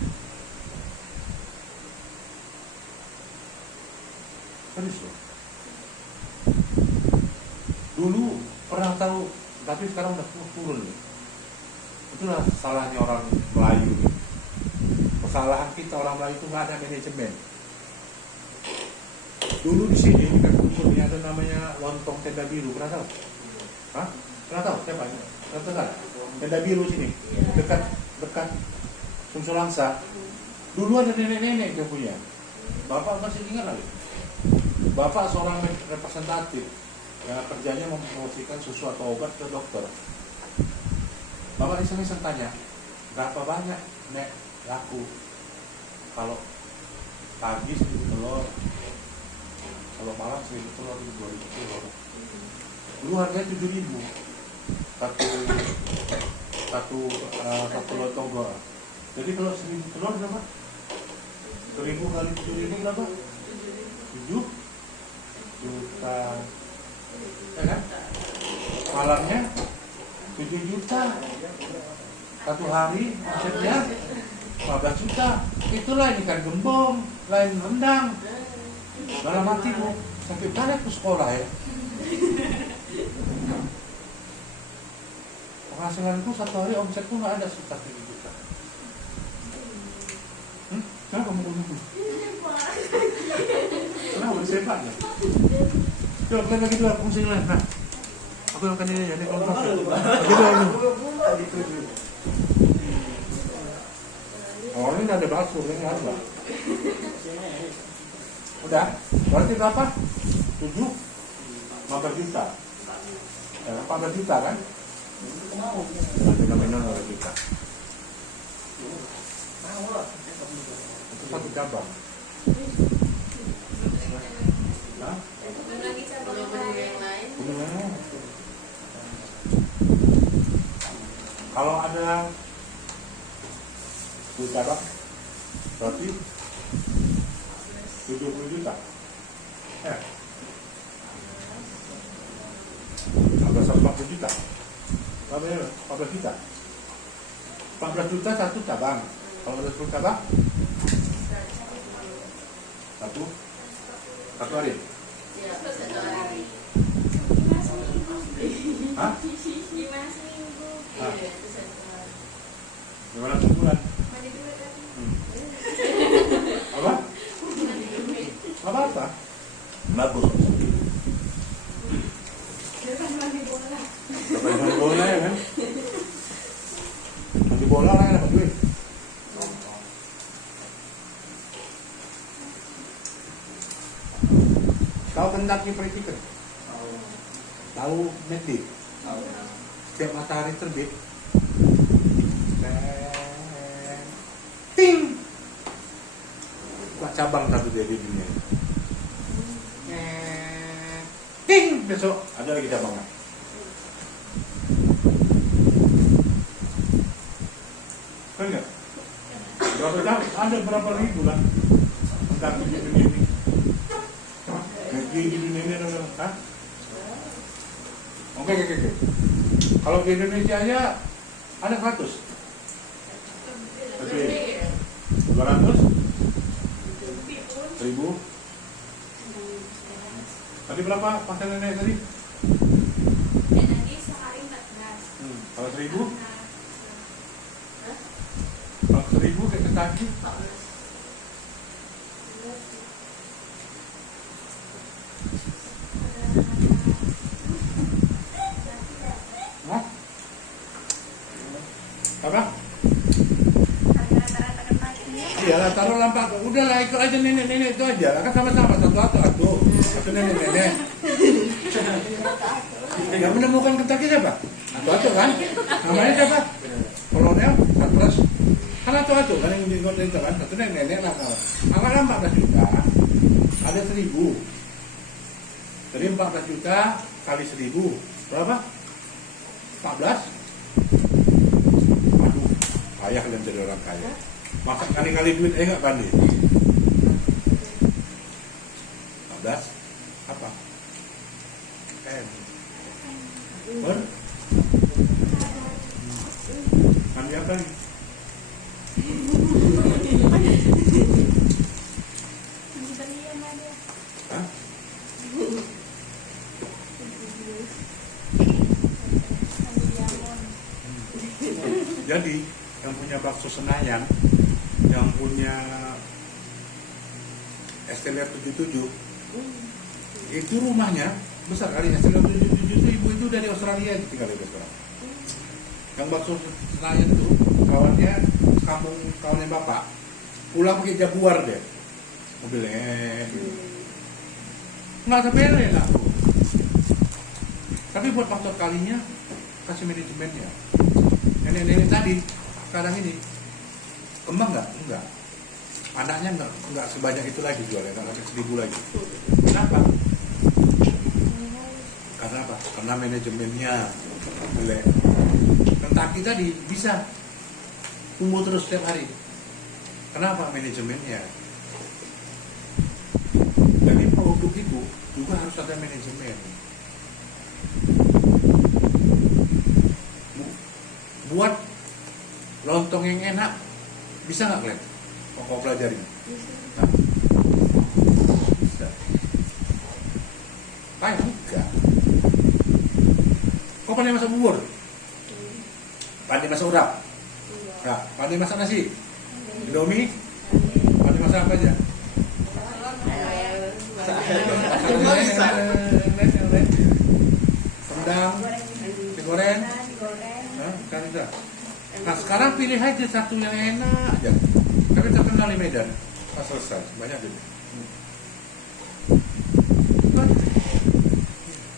Serius loh. Dulu pernah tahu, tapi sekarang udah turun nih. Itulah salahnya orang Melayu nih. Kesalahan kita orang Melayu itu nggak ada manajemen. Dulu di sini di Kumpul ini ada namanya lontong tenda biru, pernah tahu? Hah? Pernah tahu? Siapa? Pernah dengar? Tenda biru sini, dekat Sumsulangsa. Dulu ada nenek-nenek yang punya. Bapak masih ingat lagi? Bapak seorang representatif yang kerjanya mempromosikan susu atau obat ke dokter. Bapak iseng-iseng tanya, berapa banyak nek laku? Kalau pagi 1.000 telur, kalau malam 1.000 telur, 2.000 telur. Dulu harganya 7.000 satu lontong doang. Jadi kalau 1.000 telur berapa? 1.000 kali 7.000 berapa? 7 juta, ya kan? Malamnya 7 juta, satu hari omsetnya 15 juta. Itulah ikan gembong, lain rendang. Dalam hatimu, sakit kali aku sekolah ya. Penghasilanku satu hari omsetku nggak ada sekitar 7 juta. Kenapa kamu dulu? Kenapa disepaknya? Coba kalian lagi dua pusing lah. Nah, aku akan ini jadi kontrol. Lagi dua ini. Oh ini ada bakso, ini ada. Udah, berarti berapa? 7, 15 juta. 14 juta kan? Berarti nominal 15 juta. Itu satu cabang. Hah? Belum lagi cabang yang lain. Kalau ada 2 cabang, berarti 70 juta. Ya. 14 juta. Berapa? 14 juta. 14 juta satu cabang. Kalau ada 10 cabang, satu hari. Iya, satu hari. Hah? 5 seminggu. Ah. Iya, itu satu hari. 500 bulan. Mandi dulu kan? Apa? Mandi dulu. Apa? Bagus. Dapat main bola ya kan? Main bola lah dapat duit. Tahu Kentucky Fried Chicken? Tahu McD? Setiap matahari terbit, ting, buka cabang satu dari dunia. Ting, besok ada lagi cabangnya. Kan nggak? Ada berapa ribu lah tentang di dunia ini. Di dunia ini ada, hah? Oke. Kalau di Indonesia aja ada 100. Oke. 200? 1000? Tadi berapa pasal nenek tadi? Dan nanti sehari 14. Kalau 1000? Kalau 1000 kayak Kentucky? Hah? Apa? Iya lah, taruh lampak. Udahlah, ikut aja nenek-nenek itu aja. Kan sama-sama satu atuh. Satu nenek-nenek. Yang menemukan Kentucky siapa? Atuh kan? Namanya siapa? Kolonel, Satpras. Kan atuh kan yang ikut itu kan. Satu nenek-nenek lah kalau. Anggaran 14 juta. Ada 1000. Jadi 14 juta kali 1000. Berapa? 14. Aduh, kaya kalian jadi orang kaya. Masa kali-kali duit enggak kan dia? 14 apa? M. Ber? Kali apa nih? Hah? Jadi yang punya bakso Senayan, yang punya STL 77 itu rumahnya besar kali. STL 77 itu ibu itu dari Australia tinggal di sekarang. Yang bakso Senayan itu kawannya kawannya bapak pulang pakai Jaguar deh mobilnya nggak sepele lah. Tapi buat faktor kalinya kasih manajemennya. Nenek-nenek tadi sekarang ini kembang enggak. Anaknya enggak sebanyak itu lagi jualnya, enggak lagi 1000 lagi. Kenapa? Karena apa? Karena manajemennya jelek. Kentucky tadi bisa tumbuh terus setiap hari. Kenapa? Manajemennya. Jadi produk itu juga harus ada manajemen. Buat lontong yang enak bisa nggak kalian? Kau pelajari. Nah, bisa. Kayak enggak. Kau pandai masak bubur? Pandai masak urap? Enggak. Pandai masak nasi? Indomie? Pandai masak apa aja? Rendang, digoreng, kan enggak. Nah sekarang pilih aja satu yang enak aja. Kami terkenal di Medan, pas selesai banyak deh.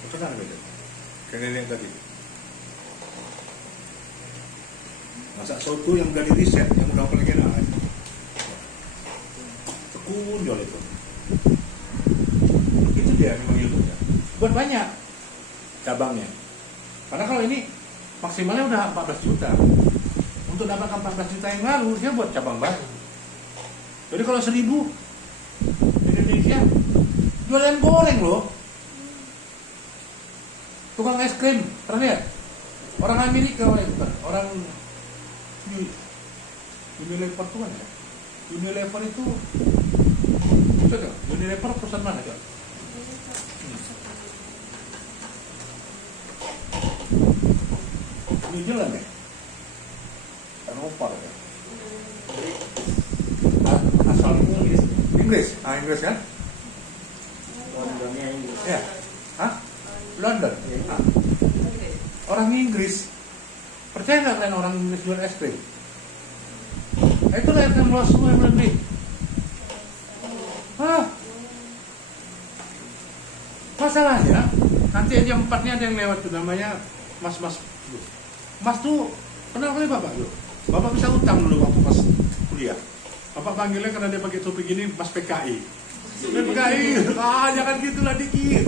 Terkenal di Medan. Kayak nenek tadi. Masak soto yang udah di riset, yang udah paling enak. Tekun jual itu. Itu dia memang ilmunya. Buat banyak cabangnya. Karena kalau ini maksimalnya udah 14 juta. Untuk dapatkan 14 juta yang lalu, dia buat cabang baru. Jadi kalau 1000 di Indonesia, jualan goreng loh. Tukang es krim, pernah lihat? Orang Amerika, orang Unilever tuh kan ya? Unilever itu kan? Unilever perusahaan mana kan? New Zealand ya? Eropa ya? Asal Inggris? Inggris kan? Londonnya Inggris. Ya? Hah? London? Ah. Orang Inggris. Percaya nggak kalian orang Inggris jual es krim? Itu lihat yang luas semua yang beli. Masalahnya nanti aja 4-nya ada yang lewat tuh namanya Mas. Mas tuh kenal kali bapak tuh. Bapak bisa utang dulu waktu pas kuliah. Bapak panggilnya karena dia pakai topi gini Mas PKI. Mas PKI, jangan gitulah dikit.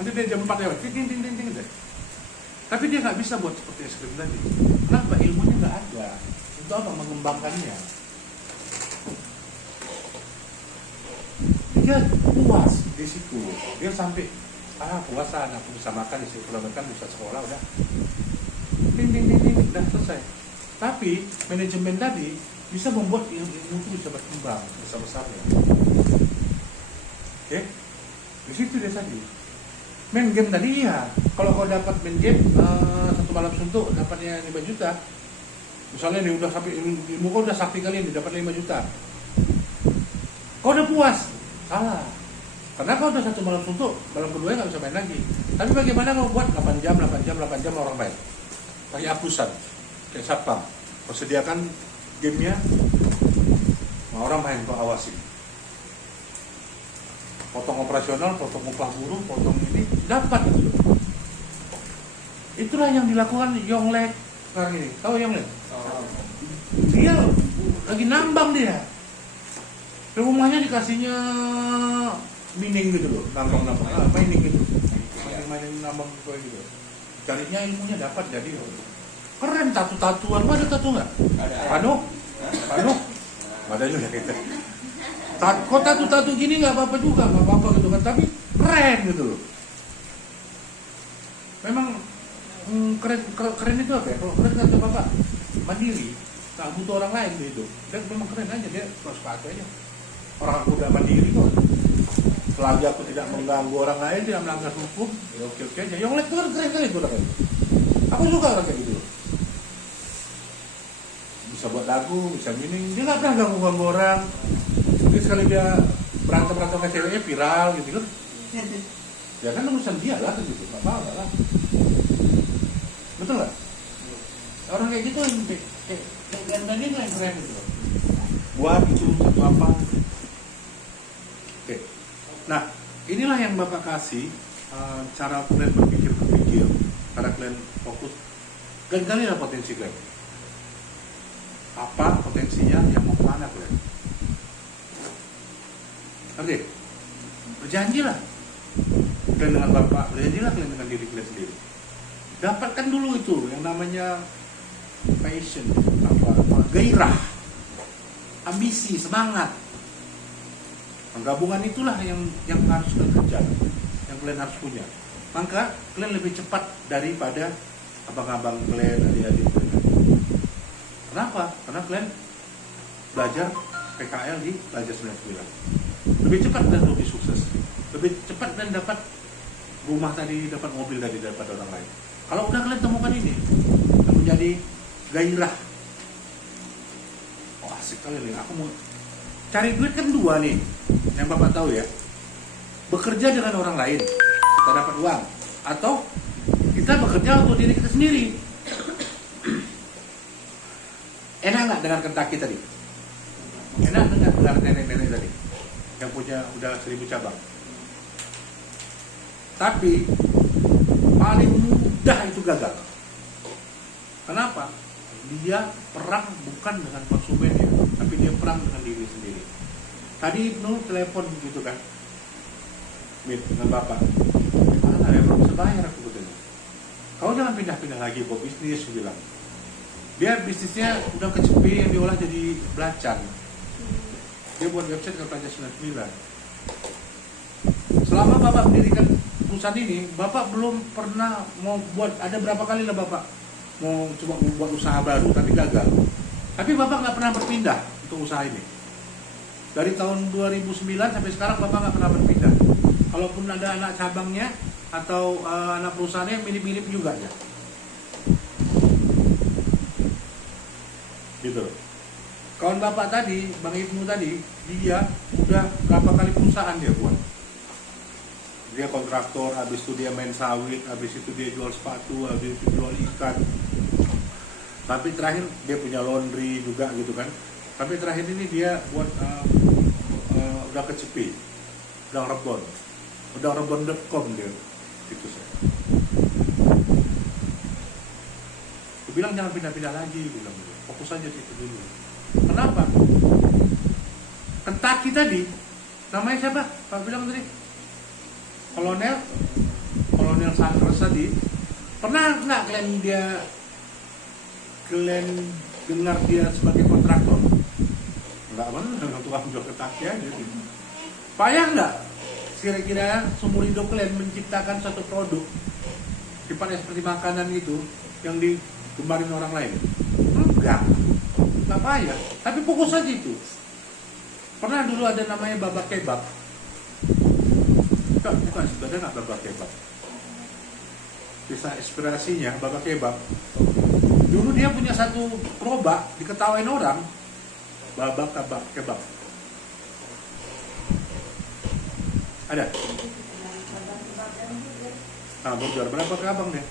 Nanti dia jam 4 lewat, ting ting ting ting ting deh. Tapi dia nggak bisa buat seperti es krim tadi. Kenapa? Ilmunya nggak ada. Untuk apa? Mengembangkannya. Dia puas di situ. Dia sampai puasa, aku bisa makan, bisa pulang makan, bisa sekolah, udah. Ting ting ting ting, udah selesai. Tapi manajemen tadi bisa membuat ilmu itu bisa berkembang besar-besarnya. Oke? Di situ dia tadi. Main game tadi iya. Kalau kau dapat main game satu malam suntuk dapatnya 5 juta. Misalnya nih udah sampai ilmu kau udah sakti kali ini dapat 5 juta. Kau udah puas? Salah. Karena kau udah satu malam suntuk, malam kedua nggak bisa main lagi. Tapi bagaimana kalau buat 8 jam orang main? Pakai hapusan, kayak satpam. Kau sediakan gamenya, orang main kau awasi. Potong operasional, potong upah buruh, potong ini dapat gitu. Itulah yang dilakukan Yonglek sekarang ini. Tahu Yonglek? Dia lagi nambang dia. Di rumahnya dikasihnya mining gitu loh, nambang-nambang, mining gitu. Mainin nambang gitu. Carinya ilmunya dapat jadi keren tatu-tatuan. Lu ada tatu nggak? Ada. Panu? Ada juga gitu. Kok tatu-tatu gini nggak apa-apa juga, nggak apa-apa gitu kan, tapi keren gitu loh. Memang keren itu apa ya? Kalau keren kata bapak mandiri, nggak butuh orang lain gitu. Dan memang keren aja dia terus sepatu aja. Orang aku udah mandiri kok. Selagi aku tidak mengganggu orang lain, tidak melanggar hukum, ya oke aja. Yang lain itu kan keren kali itu orangnya. Aku suka orang kayak gitu loh. Bisa buat lagu, bisa gini, dia nggak pernah ganggu orang. Jadi sekali dia berantem sama ceweknya viral gitu kan. Ya kan urusan dia lah gitu, nggak apa-apa lah. Betul nggak? Orang kayak gitu kayak tadi yang keren gitu. Buat itu satu apa? Oke. Nah, inilah yang Bapak kasih cara kalian berpikir, cara kalian fokus. Kalian ada potensi kalian. Apa potensinya yang mau kemana kalian? Oke, berjanjilah kalian dengan Bapak, berjanjilah kalian dengan diri kalian sendiri. Dapatkan dulu itu yang namanya passion, gairah, ambisi, semangat. Penggabungan itulah yang harus kalian kerja, yang kalian harus punya. Maka kalian lebih cepat daripada abang-abang kalian, adik-adik kalian. Kenapa? Karena kalian belajar PKL di Belajar 99. Lebih cepat dan lebih sukses. Lebih cepat dan dapat rumah tadi, dapat mobil tadi daripada orang lain. Kalau udah kalian temukan ini, akan menjadi gairah. Oh asik kali nih, aku mau cari duit kan dua nih, yang Bapak tahu ya. Bekerja dengan orang lain, kita dapat uang. Atau kita bekerja untuk diri kita sendiri. Enak nggak dengan Kentucky tadi? Enak nggak dengan nenek-nenek tadi? Yang punya udah 1000 cabang. Tapi paling mudah itu gagal. Kenapa? Dia perang bukan dengan konsumennya, tapi dia perang dengan diri sendiri. Tadi Ibnu telepon gitu kan, dengan Bapak. Mana ya belum bisa bayar aku katanya. Kau jangan pindah-pindah lagi kok bisnis, aku bilang. Dia bisnisnya udah kecepi yang diolah jadi belacan. Dia buat website ke Belajar 99. Selama Bapak mendirikan perusahaan ini, Bapak belum pernah mau buat, ada berapa kali lah Bapak mau coba membuat usaha baru, tapi gagal. Tapi Bapak nggak pernah berpindah untuk usaha ini. Dari tahun 2009 sampai sekarang Bapak nggak pernah berpindah. Kalaupun ada anak cabangnya atau anak perusahaannya mirip-mirip juga ya. Gitu. Kawan Bapak tadi, Bang Ibnu tadi, dia udah berapa kali perusahaan dia buat. Dia kontraktor, habis itu dia main sawit, habis itu dia jual sepatu, habis itu jual ikan. Tapi terakhir dia punya laundry juga gitu kan. Tapi terakhir ini dia buat udah kecepi, udah rebon.com dia. Itu saya. Aku bilang jangan pindah-pindah lagi, bilang fokus aja situ dulu. Kenapa? Kentucky tadi, namanya siapa? Pak bilang tadi, Kolonel Colonel Sanders tadi, pernah nggak kalian dengar dia sebagai kontraktor? Nggak pernah, tukang jual ketaki aja gitu. Payah nggak kira-kira seumur hidup kalian menciptakan satu produk sifatnya seperti makanan itu yang digembarin orang lain? Enggak payah, tapi fokus aja itu. Pernah dulu ada namanya Baba Kebab. Bukan, sebenarnya nggak Baba Kebab. Kisah inspirasinya Baba Kebab. Dulu dia punya satu gerobak, diketawain orang. Baba Kebab. Ada? Nah, bocor berapa ke abang deh?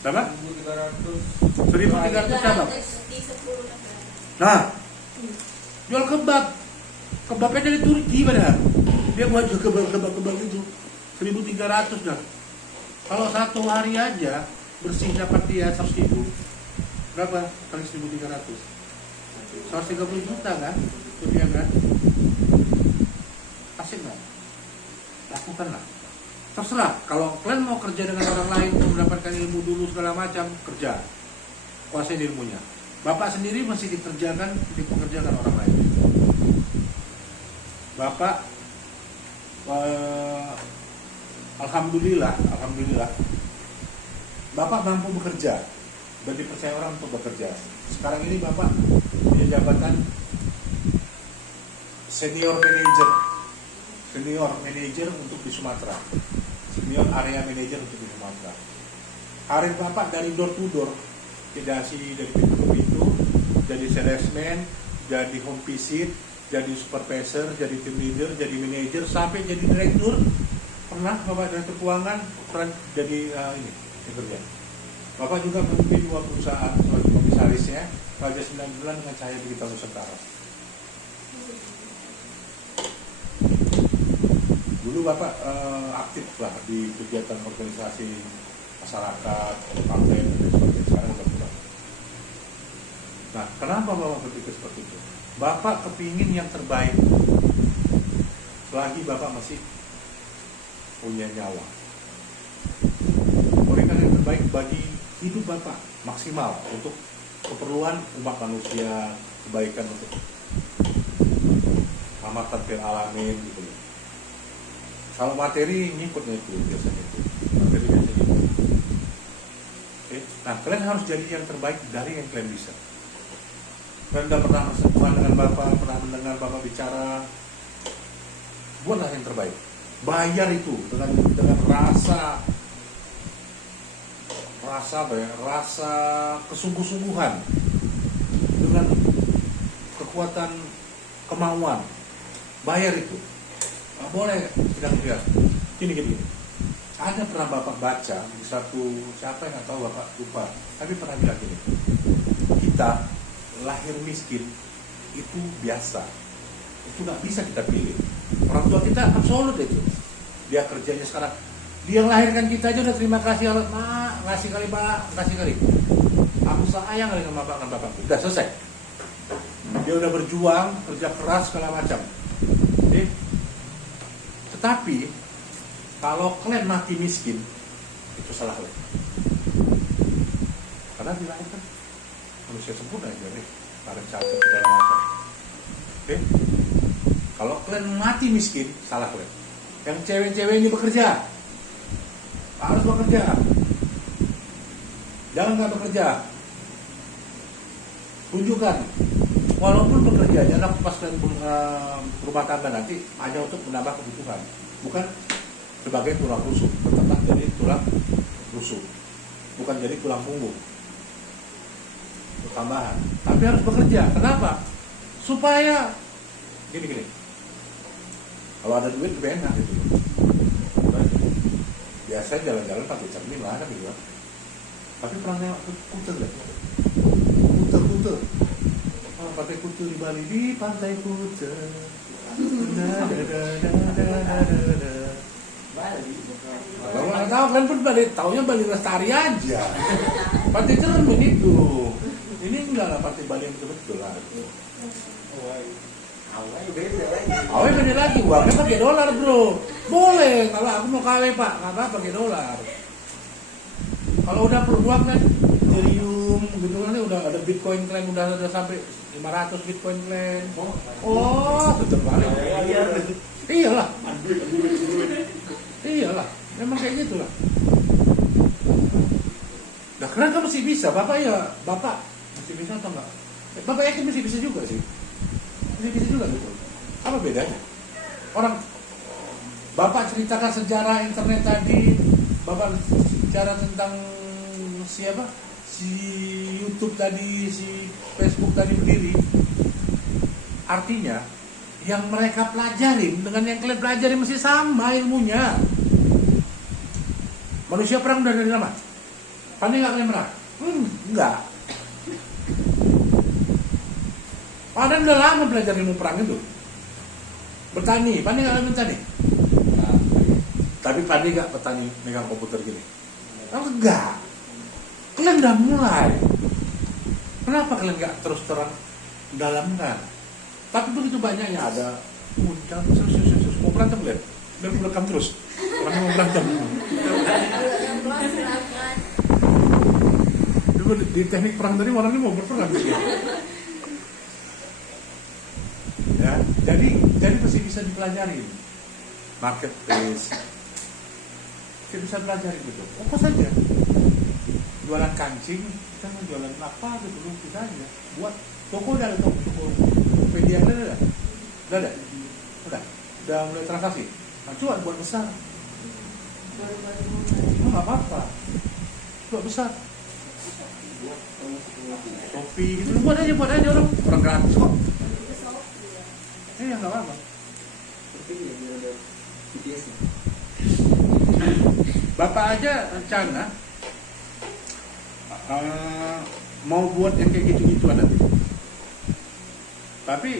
Berapa? 1.300 cabang. Di 10 negara. Nah, jual kebab. Kebabnya dari Turki padahal. Dia buat jual kebab itu 1.300 dah. Kalau satu hari aja bersih dapat dia 100.000. Berapa kali 1.300? 130 juta kan? Itu dia kan? Asik nggak? Lakukanlah. Terserah. Kalau kalian mau kerja dengan orang lain untuk mendapatkan ilmu dulu segala macam, kerja. Kuasai ilmunya. Bapak sendiri masih dipekerjakan orang lain. Bapak alhamdulillah Bapak mampu bekerja dan dipercaya orang untuk bekerja. Sekarang ini Bapak punya jabatan senior manager untuk di Sumatera, senior area manager untuk di Sumatera. Karir Bapak dari door to door, tidak sih dari pintu ke pintu, jadi salesman, jadi home visit, jadi supervisor, jadi team leader, jadi manager, sampai jadi direktur. Pernah Bapak direktur keuangan, pernah jadi ini kerja. Bapak juga memimpin 2 perusahaan sebagai komisarisnya, Raja 9 Bulan dengan Cahaya Berita Nusantara. Dulu Bapak aktif lah di kegiatan organisasi masyarakat, partai dan sebagainya. Sekarang sudah kurang. Nah, kenapa Bapak berpikir seperti itu? Bapak kepingin yang terbaik selagi Bapak masih punya nyawa. Berikan yang terbaik bagi hidup Bapak maksimal untuk keperluan umat manusia, kebaikan untuk amatan fil alamin gitu. Kalau materi ngikutnya itu biasanya itu. Materi biasanya itu. Nah, kalian harus jadi yang terbaik dari yang kalian bisa. Kalian udah pernah bersentuhan dengan Bapak, pernah mendengar Bapak bicara, buatlah yang terbaik. Bayar itu dengan rasa kesungguh-sungguhan, dengan kekuatan kemauan. Bayar itu. Nggak boleh tidak. Gini. Ada pernah Bapak baca di satu, siapa yang nggak tahu, Bapak lupa, tapi pernah bilang gini, kita lahir miskin itu biasa, itu nggak bisa kita pilih. Orang tua kita absolut itu, dia kerjanya sekarang, dia melahirkan kita aja udah terima kasih Mak, ngasih kali Pak, ngasih kali, aku sayang kali sama bapak, udah selesai. Dia udah berjuang, kerja keras segala macam. Tetapi kalau kalian mati miskin, itu salah kalian. Karena dilahirkan manusia sempurna aja nih, tarik cacat segala macam. Kalau kalian mati miskin, salah kalian. Yang cewek-cewek ini bekerja, harus bekerja. Jangan nggak bekerja. Tunjukkan, walaupun bekerja, jangan pas rumah tangga nanti hanya untuk menambah kebutuhan, bukan sebagai tulang rusuk, tetap jadi tulang rusuk, bukan jadi tulang punggung tambahan. Tapi harus bekerja. Kenapa? Supaya gini. Kalau ada duit lebih enak gitu. Biasanya jalan-jalan pakai cermin lah kan gitu. Tapi pernah nengok kuter. Oh, pakai kuter di Bali, di pantai Kuter. Kalau nggak tahu kan pun Bali, taunya Bali Lestari aja. Pantai cermin itu. Ini enggak lah, pantai Bali yang betul lah. Awalnya beda lagi. KW beda lagi, uangnya pakai dolar bro. Boleh, kalau aku mau KW pak, nggak apa pakai dolar. Kalau udah perlu uang kan, Ethereum gitu kan, udah ada Bitcoin Clan, udah sampai 500 Bitcoin Clan. Oh, tetep balik. Iyalah, iyalah, memang kayak gitulah. Nah, keren kan masih bisa, bapak ya, bapak masih bisa atau enggak? Bapak yakin masih bisa juga sih, masih bisa juga gitu. Apa bedanya? Orang bapak ceritakan sejarah internet tadi, bapak bicara tentang siapa? Si YouTube tadi, si Facebook tadi berdiri. Artinya yang mereka pelajarin dengan yang kalian pelajarin masih sama ilmunya. Manusia perang udah dari lama. Pandai nggak kalian perang? Enggak. Padahal udah lama belajar ilmu perang itu. Bertani, pandai nggak kalian bertani? Tapi pandai nggak petani megang komputer gini? Enggak. Kalian udah mulai. Kenapa kalian nggak terus terang dalamkan? Tapi begitu banyaknya ada muncul terus mau berantem kalian? Dan merekam terus. Orang mau berantem. Di teknik perang tadi orang ini mau berperang gitu. Ya, jadi masih bisa dipelajari. Marketplace. Kita bisa pelajari gitu. Apa saja. Jualan kancing, kita mau jualan apa gitu dulu kita aja. Buat toko udah ada toko Tokopedia udah ada. Udah mulai transaksi. Nah, coba buat besar. Nggak apa-apa. Buat besar. Kopi gitu buat aja orang gratis kok. Nggak apa-apa. Bapak aja rencana mau buat yang kayak gitu-gituan nanti. Tapi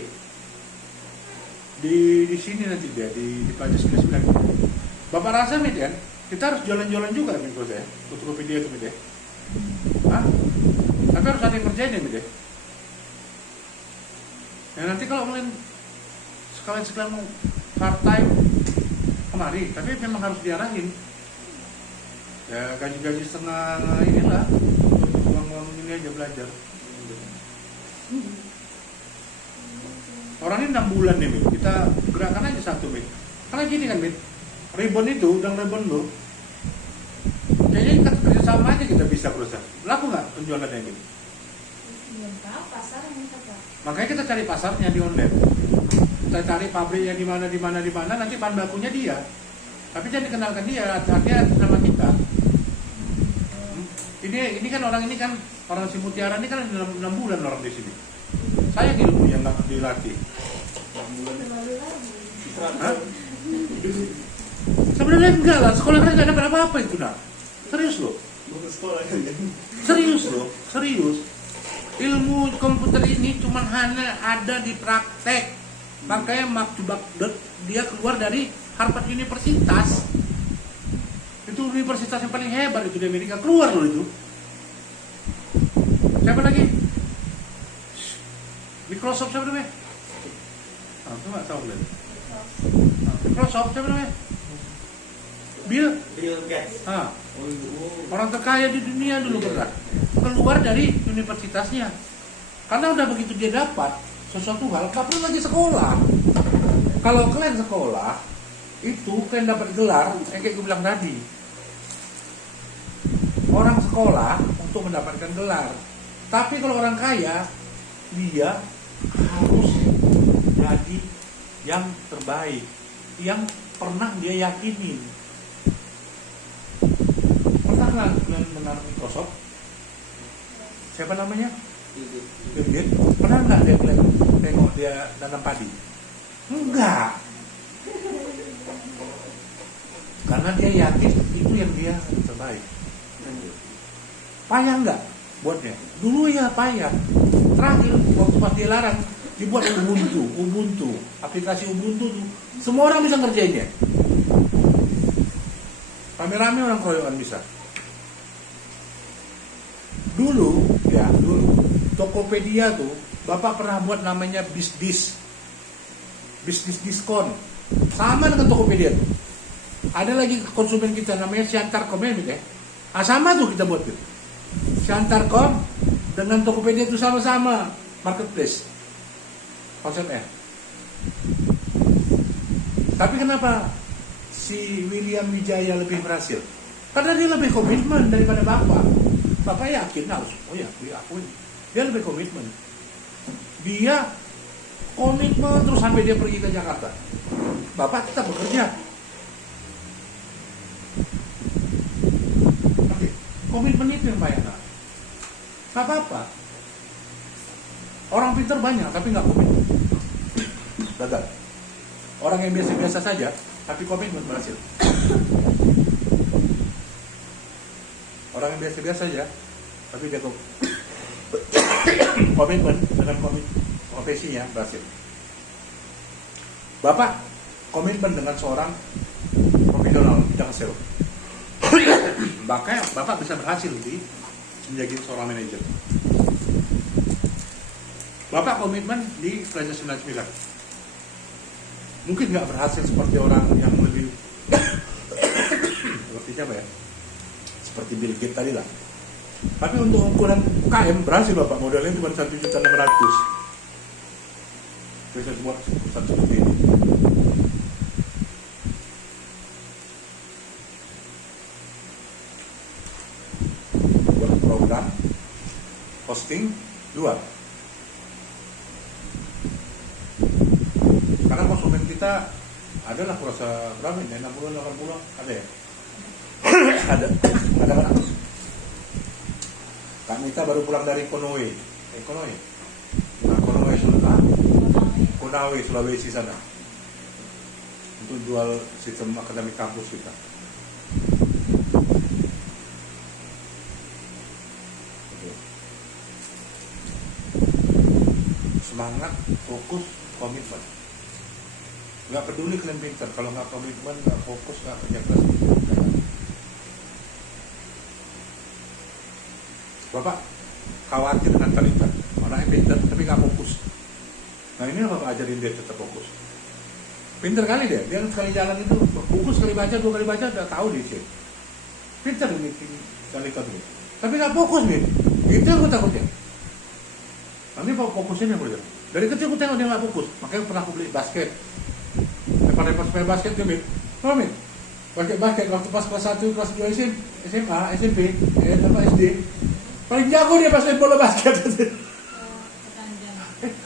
di sini nanti dia di Pajak 99. Bapak rasa nih kan, kita harus jalan-jalan juga nih kalau saya, Tokopedia itu nih. Tapi harus ada yang ngerjain ya nih. Ya nanti kalau kalian sekalian mau part time kemari, tapi memang harus diarahin. Ya gaji setengah inilah, uang ini aja belajar. Orang ini 6 bulan nih, Mit. Kita gerakan aja 1, Mit. Karena gini kan, Mit. Ribbon itu, udang ribbon lo. Kayaknya kita kerjasama aja kita bisa perusahaan. Laku nggak penjualannya, Mit? Belum tahu pasarnya apa. Makanya kita cari pasarnya di online. Kita cari pabriknya di mana, nanti bahan bakunya dia. Tapi jangan dikenalkan dia, artinya nama kita. Ini kan orang si Mutiara ini kan 6 bulan orang di sini. Saya ilmu yang nggak dilatih. Sebenarnya enggak lah, sekolah kan nggak dapat apa-apa itu nak. Serius loh. Serius. Ilmu komputer ini cuma hanya ada di praktek. Makanya Mark Zuckerberg dia keluar dari Harvard Universitas. Itu universitas yang paling hebat itu di Amerika, keluar loh itu. Siapa lagi? Microsoft siapa namanya? Aku nggak tahu lagi. Microsoft siapa namanya? Bill Gates. Orang terkaya di dunia dulu pernah keluar dari universitasnya. Karena udah begitu dia dapat sesuatu hal, nggak perlu lagi sekolah. Kalau kalian sekolah, itu kalian dapat gelar, kayak gue bilang tadi. Orang sekolah untuk mendapatkan gelar. Tapi kalau orang kaya, dia harus jadi yang terbaik, yang pernah dia yakinin. Pernah nggak kalian dengar Microsoft? Siapa namanya? Bill Gates. Pernah nggak dia kalian tengok dia tanam padi? Enggak. Karena dia yakin itu yang dia terbaik. Payah nggak buatnya? Dulu ya payah. Terakhir waktu pas dia larang dibuat Ubuntu, aplikasi Ubuntu tuh semua orang bisa ngerjainnya. Rame-rame orang keroyokan bisa. Dulu Tokopedia tuh Bapak pernah buat namanya Bisdis. bisnis diskon. Sama dengan Tokopedia tuh. Ada lagi konsumen kita namanya Siantarcom ya. Sama tuh kita buat tuh. Siantarcom dengan Tokopedia itu sama-sama marketplace konsepnya. Tapi kenapa si William Wijaya lebih berhasil? Karena dia lebih komitmen daripada Bapak. Bapak yakin harus, oh ya, diakui. Dia lebih komitmen. Dia komitmen terus sampai dia pergi ke Jakarta. Bapak tetap bekerja. Oke, komitmen itu yang banyak. Gak apa-apa. Orang pintar banyak, tapi nggak komitmen. Gagal. Orang yang biasa-biasa saja, tapi komitmen berhasil. Orang yang biasa-biasa saja, tapi dia komitmen dengan profesinya berhasil. Bapak komitmen dengan seorang profesional bidang sales. Makanya Bapak bisa berhasil menjadi seorang manajer. Bapak komitmen di Plaza 99. Mungkin nggak berhasil seperti orang yang lebih seperti siapa ya? Seperti Bill Gates tadi lah. Tapi untuk ukuran UKM berhasil Bapak, modalnya cuma 1.600.000. Bisa buat perusahaan seperti ini. Buat program hosting luar. Karena konsumen kita adalah kurasa berapa ini? 60, 80 ada ya? ada kan? Kak Mita baru pulang dari Konawe. Nah, Konawe, Sulawesi sana. Untuk jual sistem akademik kampus kita. Semangat, fokus, komitmen. Nggak peduli kalian pintar, kalau nggak komitmen, nggak fokus, nggak kerja keras. Bapak khawatir dengan Talita, anaknya pintar tapi nggak fokus. Nah ini Bapak ajarin dia tetap fokus. Pintar kali dia sekali jalan itu fokus, sekali baca, 2 kali baca udah tahu dia sih. Pintar ini Talita tuh, tapi nggak fokus nih. Itu yang gue takutnya. Nanti fokusnya yang berbeda. Dari kecil gue tengok dia nggak fokus, makanya pernah aku beli basket. Lepas main basket dia Mit. Oh Mit, pakai basket waktu pas kelas 1, kelas 2 SMA, SMP, SD. Paling jago dia pas main bola basket.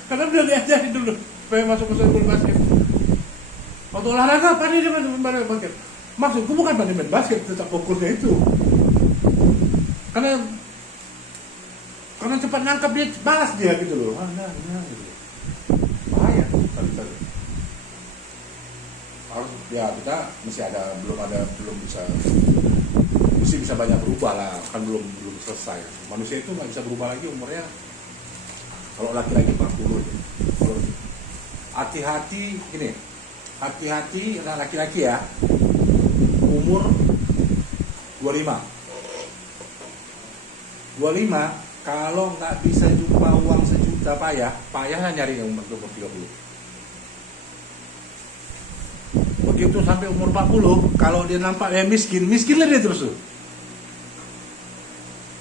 Karena udah diajarin dulu supaya masuk ke bola basket. Waktu olahraga pandai dia main basket. Maksudku bukan pandai main basket, tetap fokusnya itu. Karena cepat nangkap dia, balas dia gitu loh. Gitu. Bahaya tadi. Harus ya kita belum bisa banyak berubah lah, kan belum selesai. Manusia itu nggak bisa berubah lagi umurnya. Kalau laki-laki 40. Hati-hati anak laki-laki ya, umur 25 kalau nggak bisa jumpa uang sejuta payah nyari yang umur 30. Begitu sampai umur 40, kalau dia nampak miskin lah dia terus tuh.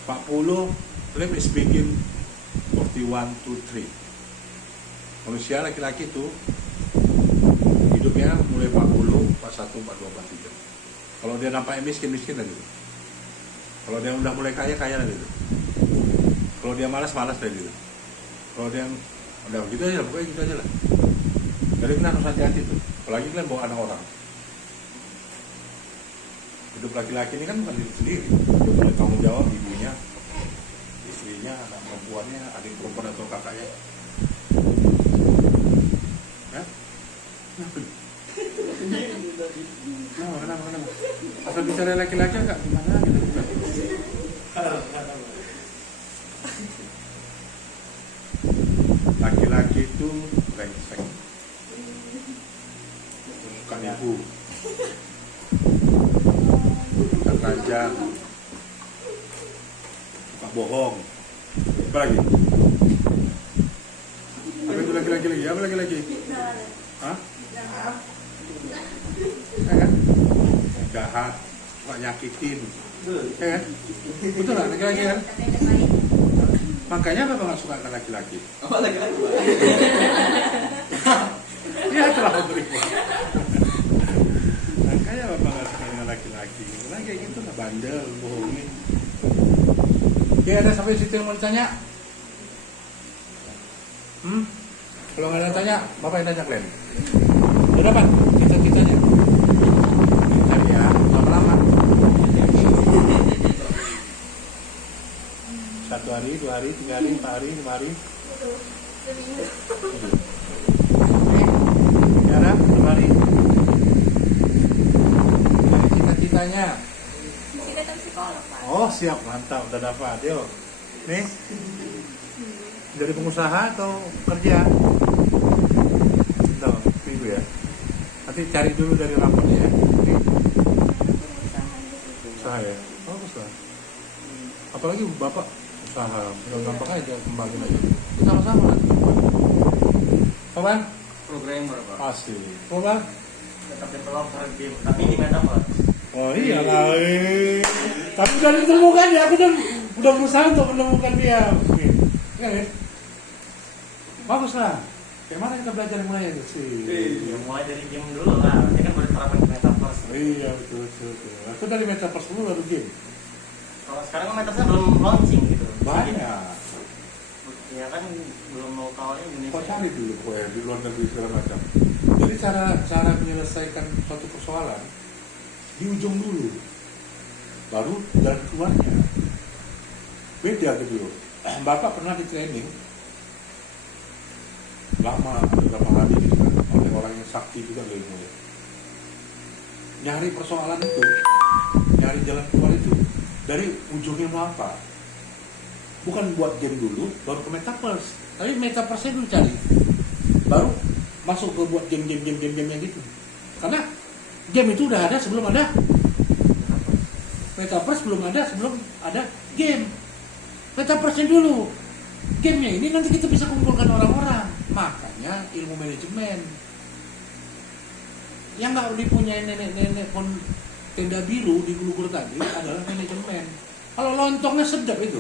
40, let me begin 41 to 3. Manusia laki-laki itu hidupnya mulai 40, 41, 42, 43. Kalau dia nampaknya miskin lah gitu. Kalau dia udah mulai kaya lah gitu. Kalau dia malas lah gitu. Kalau dia udah gitu aja, pokoknya gitu aja lah. Jadi kita harus hati-hati tuh. Apalagi kalian bawa anak orang. Hidup laki-laki ini kan bukan diri sendiri. Dia punya tanggung jawab ibunya, istrinya, anak perempuannya, adik perempuan atau kakaknya. Ya? Kenapa? Asal bicara laki-laki agak gimana gitu. Laki-laki itu brengsek. Bukan ibu. Bukan ranjang. Bukan bohong. Apa lagi? Apa itu laki-laki lagi? Apa lagi? Hah? Ya kan? Jahat, suka nyakitin, ya kan? Betul nggak laki-laki kan? Tapi ada baik. Makanya Bapak nggak suka dengan laki-laki. Oh, lagi-lagi Pak. Dia telah beriman. Makanya Bapak nggak suka dengan laki-laki. Karena kayak gitu nggak bandel, bohongin. Oke, ada sampai situ yang mau ditanya? Kalau nggak ada yang tanya, Bapak yang tanya kalian. Udah Pak, kita-kitanya. Tadi ya, lama-lama. 1 hari, 2 hari, 3 hari, 4 hari, 5 hari. Ya ada, 6 hari. Jadi cita-citanya. Cita-cita psikolog, Pak. Oh siap, mantap, udah dapat. Yuk, nih. Jadi pengusaha atau kerja? Tuh, minggu ya. Nanti cari dulu dari rapotnya ya. Oke. Usaha ya. Bagus lah. Apalagi Bapak usaha, gampang aja kembangin aja. Kita sama-sama nanti. Kapan? Programmer Pak. Pasti. Kapan? Tetap developer game, tapi di metaverse. Oh iya lah. Tapi udah ditemukan ya, aku udah berusaha untuk menemukan dia. Oke. Ya, ya. Bagus lah. Kayak mana kita belajar mulai itu sih? Ya mulai dari game dulu lah, ini kan baru terapkan di metaverse. Iya betul. Aku dari metaverse dulu baru game. Kalau sekarang kan metaverse belum launching gitu. Banyak. Ya kan belum mau tahu Indonesia. Kau cari dulu kok ya di luar negeri segala macam. Jadi cara menyelesaikan suatu persoalan di ujung dulu, baru jalan keluarnya. Beda gitu loh. Bapak pernah di training lama beberapa hari gitu kan oleh orang yang sakti juga loh ilmunya. Nyari persoalan itu, nyari jalan keluar itu dari ujungnya mau apa? Bukan buat game dulu, baru ke metaverse. Tapi metaverse-nya dulu cari, baru masuk ke buat game yang gitu. Karena game itu udah ada sebelum ada metaverse, belum ada sebelum ada game. Metaverse-nya dulu, gamenya ini nanti kita bisa kumpulkan orang-orang. Makanya ilmu manajemen yang nggak dipunyai nenek-nenek pun tenda biru di Gulu tadi adalah manajemen. Kalau lontongnya sedap itu,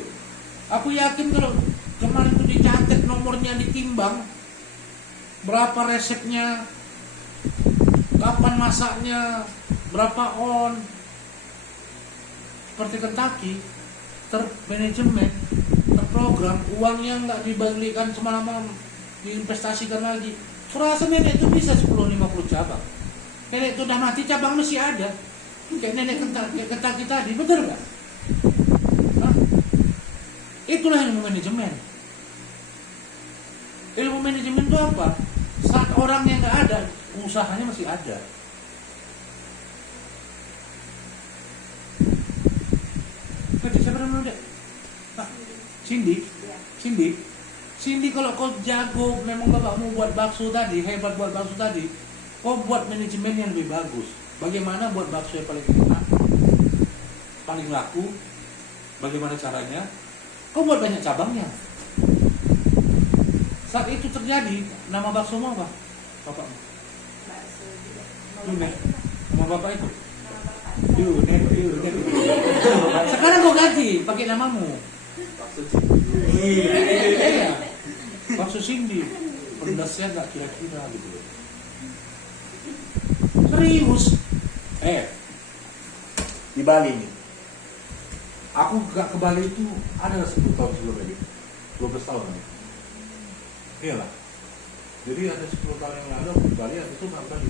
aku yakin kalau kemarin itu dicatat nomornya, ditimbang berapa resepnya, kapan masaknya, berapa on, seperti Kentucky, termanajemen, terprogram, uangnya nggak dibalikan semalam, diinvestasikan lagi. Frasa nenek itu bisa 10-50 cabang. Nenek itu udah mati, cabang masih ada. Kayak nenek Kentucky tadi, betul nggak? Hah? Itulah ilmu manajemen. Ilmu manajemen itu apa? Saat orang yang nggak ada, usahanya masih ada. Siapa namanya? Cindy, kalau kau jago, memang bapak mau buat bakso tadi, hebat buat bakso tadi, kau buat manajemen yang lebih bagus. Bagaimana buat bakso yang paling enak, paling laku, bagaimana caranya, kau buat banyak cabangnya. Saat itu terjadi, nama bakso mau apa? Bapakmu? Yunet. Nama bapak itu? Yunet. Sekarang kau ganti, pakai namamu. Iya. Bakso Cindy. Pedasnya nggak kira-kira gitu. Serius. Di Bali nih. Aku gak ke Bali itu ada 10 tahun sebelumnya. 12 tahun nih. Iyalah. Jadi ada 10 tahun yang lalu aku di Bali, aku tuh gak ke Bali.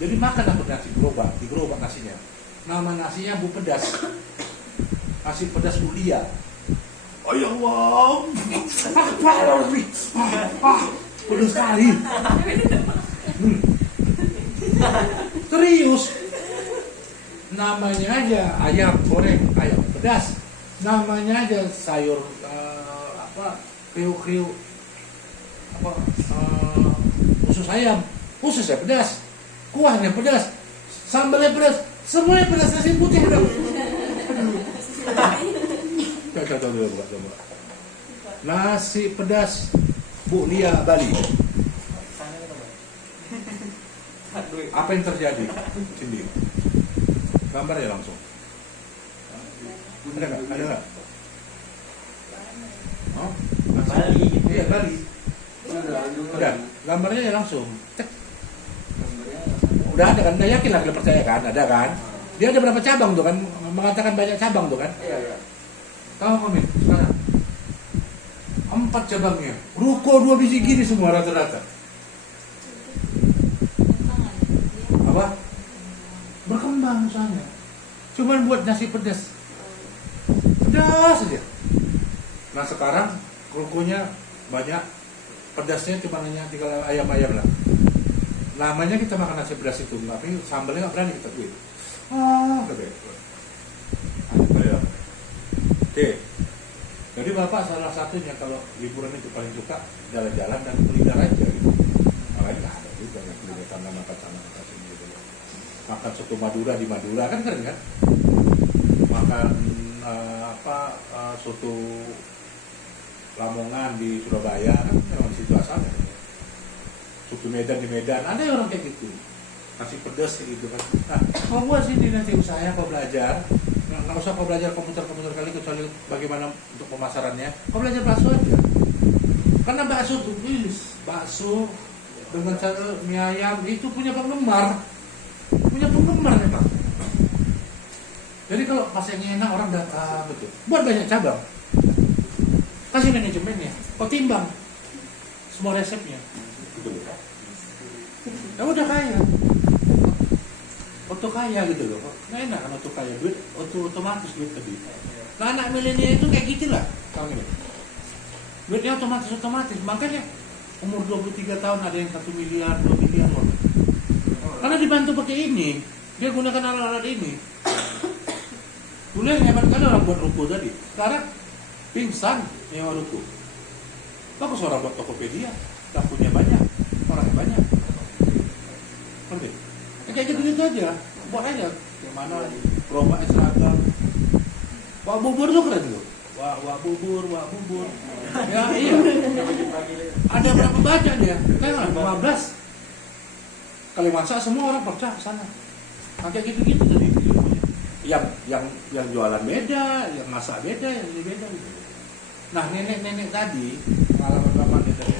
Jadi makan aku nasi di gerobak nasinya. Nama nasinya Bu Pedas. Nasi pedas Bu Lia. Oh ya Allah, pedas sekali. Serius. Namanya aja ayam goreng, ayam pedas. Namanya aja sayur kriuk-kriuk, usus ayam, ususnya pedas, kuahnya pedas, sambalnya pedas, semuanya pedas, nasi putih dong. Coba. Nasi pedas Bu Lia Bali. duit. Apa yang terjadi? Cindy, gambar ya langsung. Ada nggak? Ada nggak? Oh, Bali gitu. iya Bali. Udah. Udah, gambarnya ya langsung. Cek. Gambarnya Udah ada kan? Udah yakin lah, kita percaya kan? Ada kan? Dia ada berapa cabang tuh kan? Mengatakan banyak cabang tuh kan? iya iya. Tahu kami sekarang 4 cabangnya. Ruko 2 biji gini semua rata-rata. Apa? Berkembang usahanya. Cuman buat nasi pedas. Pedas aja. Nah sekarang rukonya banyak, pedasnya cuma hanya tinggal ayam-ayam lah. Namanya kita makan nasi pedas itu, tapi sambalnya nggak berani kita tuh. Oke. Jadi bapak salah satunya kalau liburan itu paling suka jalan-jalan dan kuliner aja gitu. Lain nggak ada juga yang kuliner sana makan sini gitu. Makan soto Madura di Madura kan keren kan? Makan soto Lamongan di Surabaya kan memang situ asalnya. Soto Medan di Medan ada orang kayak gitu. Nasi pedas gitu kan. Nah, kalau gua sini nanti usahanya kau belajar. Nggak usah kau belajar komputer kali kecuali bagaimana untuk pemasarannya. Kau belajar bakso aja. Karena bakso tuh bakso dengan cara mie ayam itu punya penggemar memang. Jadi kalau pas yang enak orang datang betul. Buat banyak cabang. Kasih manajemennya. Kau timbang semua resepnya. Gitu loh. Ya udah kaya. Untuk kaya gitu loh. Nggak enak kan untuk kaya, duit otomatis duit tadi. Nah anak milenial itu kayak gitu lah kamu ini. Duitnya otomatis. Makanya umur 23 tahun ada yang 1 miliar, 2 miliar loh. Karena dibantu pakai ini. Dia gunakan alat-alat ini. Dulu yang hebat kan orang buat ruko tadi. Sekarang pingsan nyewa ruko. Bagus orang buat Tokopedia. Dapurnya banyak, orangnya banyak. Ngerti? Kayak gitu-gitu aja. Buat aja. Yang mana gerobak seragam. Wah bubur tuh keren tuh. Wah bubur. Ya iya. Ada berapa banyak dia? Kan 15. Kali masak semua orang percaya ke sana. Kayak gitu-gitu tadi. Yang jualan beda, yang masak beda, yang ini beda gitu. Nah nenek tadi, pengalaman tadi,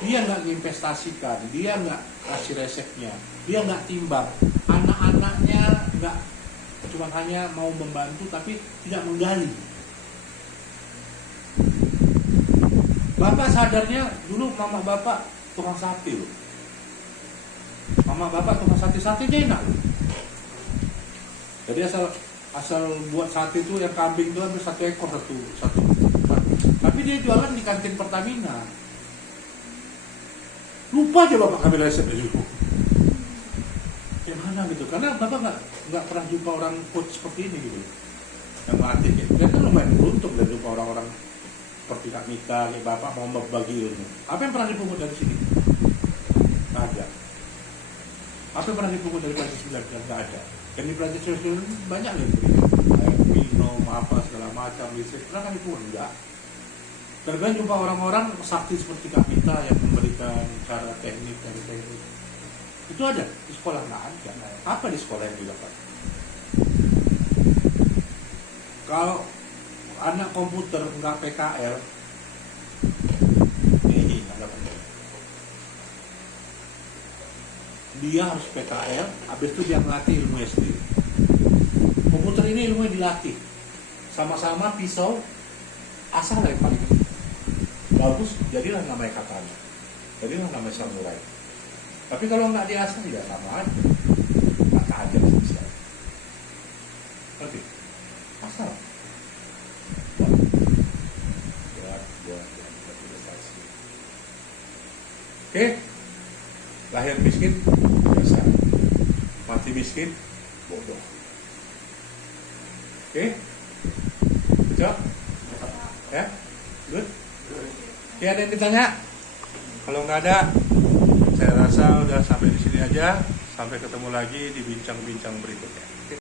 dia nggak investasikan, dia nggak kasih resepnya, dia nggak timbang, anak-anaknya nggak cuma hanya mau membantu tapi tidak menggali. Bapak sadarnya dulu mama bapak tukang sate loh. Mama bapak tukang sate-satenya enak loh. Jadi asal buat sate itu yang kambing itu hampir 1 ekor satu. Tapi dia jualan di kantin Pertamina. Lupa aja bapak ambil resepnya juga. Gimana gitu? Karena bapak nggak pernah jumpa orang coach seperti ini gitu. Yang melatih gitu. Dan kan lumayan beruntung dan jumpa orang-orang seperti Kak Mita, kayak bapak mau berbagi ilmu. Apa yang pernah dipungut dari sini? Nggak ada. Apa yang pernah dipungut dari Prancis 9? Nggak ada. Dan di Prancis 9 banyak yang beri. Kayak minum, apa segala macam, listrik. Pernah kan dipungut? Enggak. Tergantung jumpa orang-orang sakti seperti Kak Mita yang memberikan cara teknik dari teknik. Itu ada di sekolah nggak ada. Apa di sekolah yang didapat? Kalau anak komputer nggak PKL, ini nggak dapat. Dia harus PKL, habis itu dia melatih ilmu SD. Komputer ini ilmunya dilatih, sama-sama pisau, asal yang paling bagus, jadilah namanya katana, jadilah namanya samurai. Tapi kalau nggak diasah ya sama aja, nggak tajam sama. Oke, asal. Oke, lahir miskin biasa, mati miskin bodoh. Oke, cocok? Ya, good. Oke, ada yang ditanya? Kalau nggak ada, saya rasa udah sampai di sini aja. Sampai ketemu lagi di bincang-bincang berikutnya.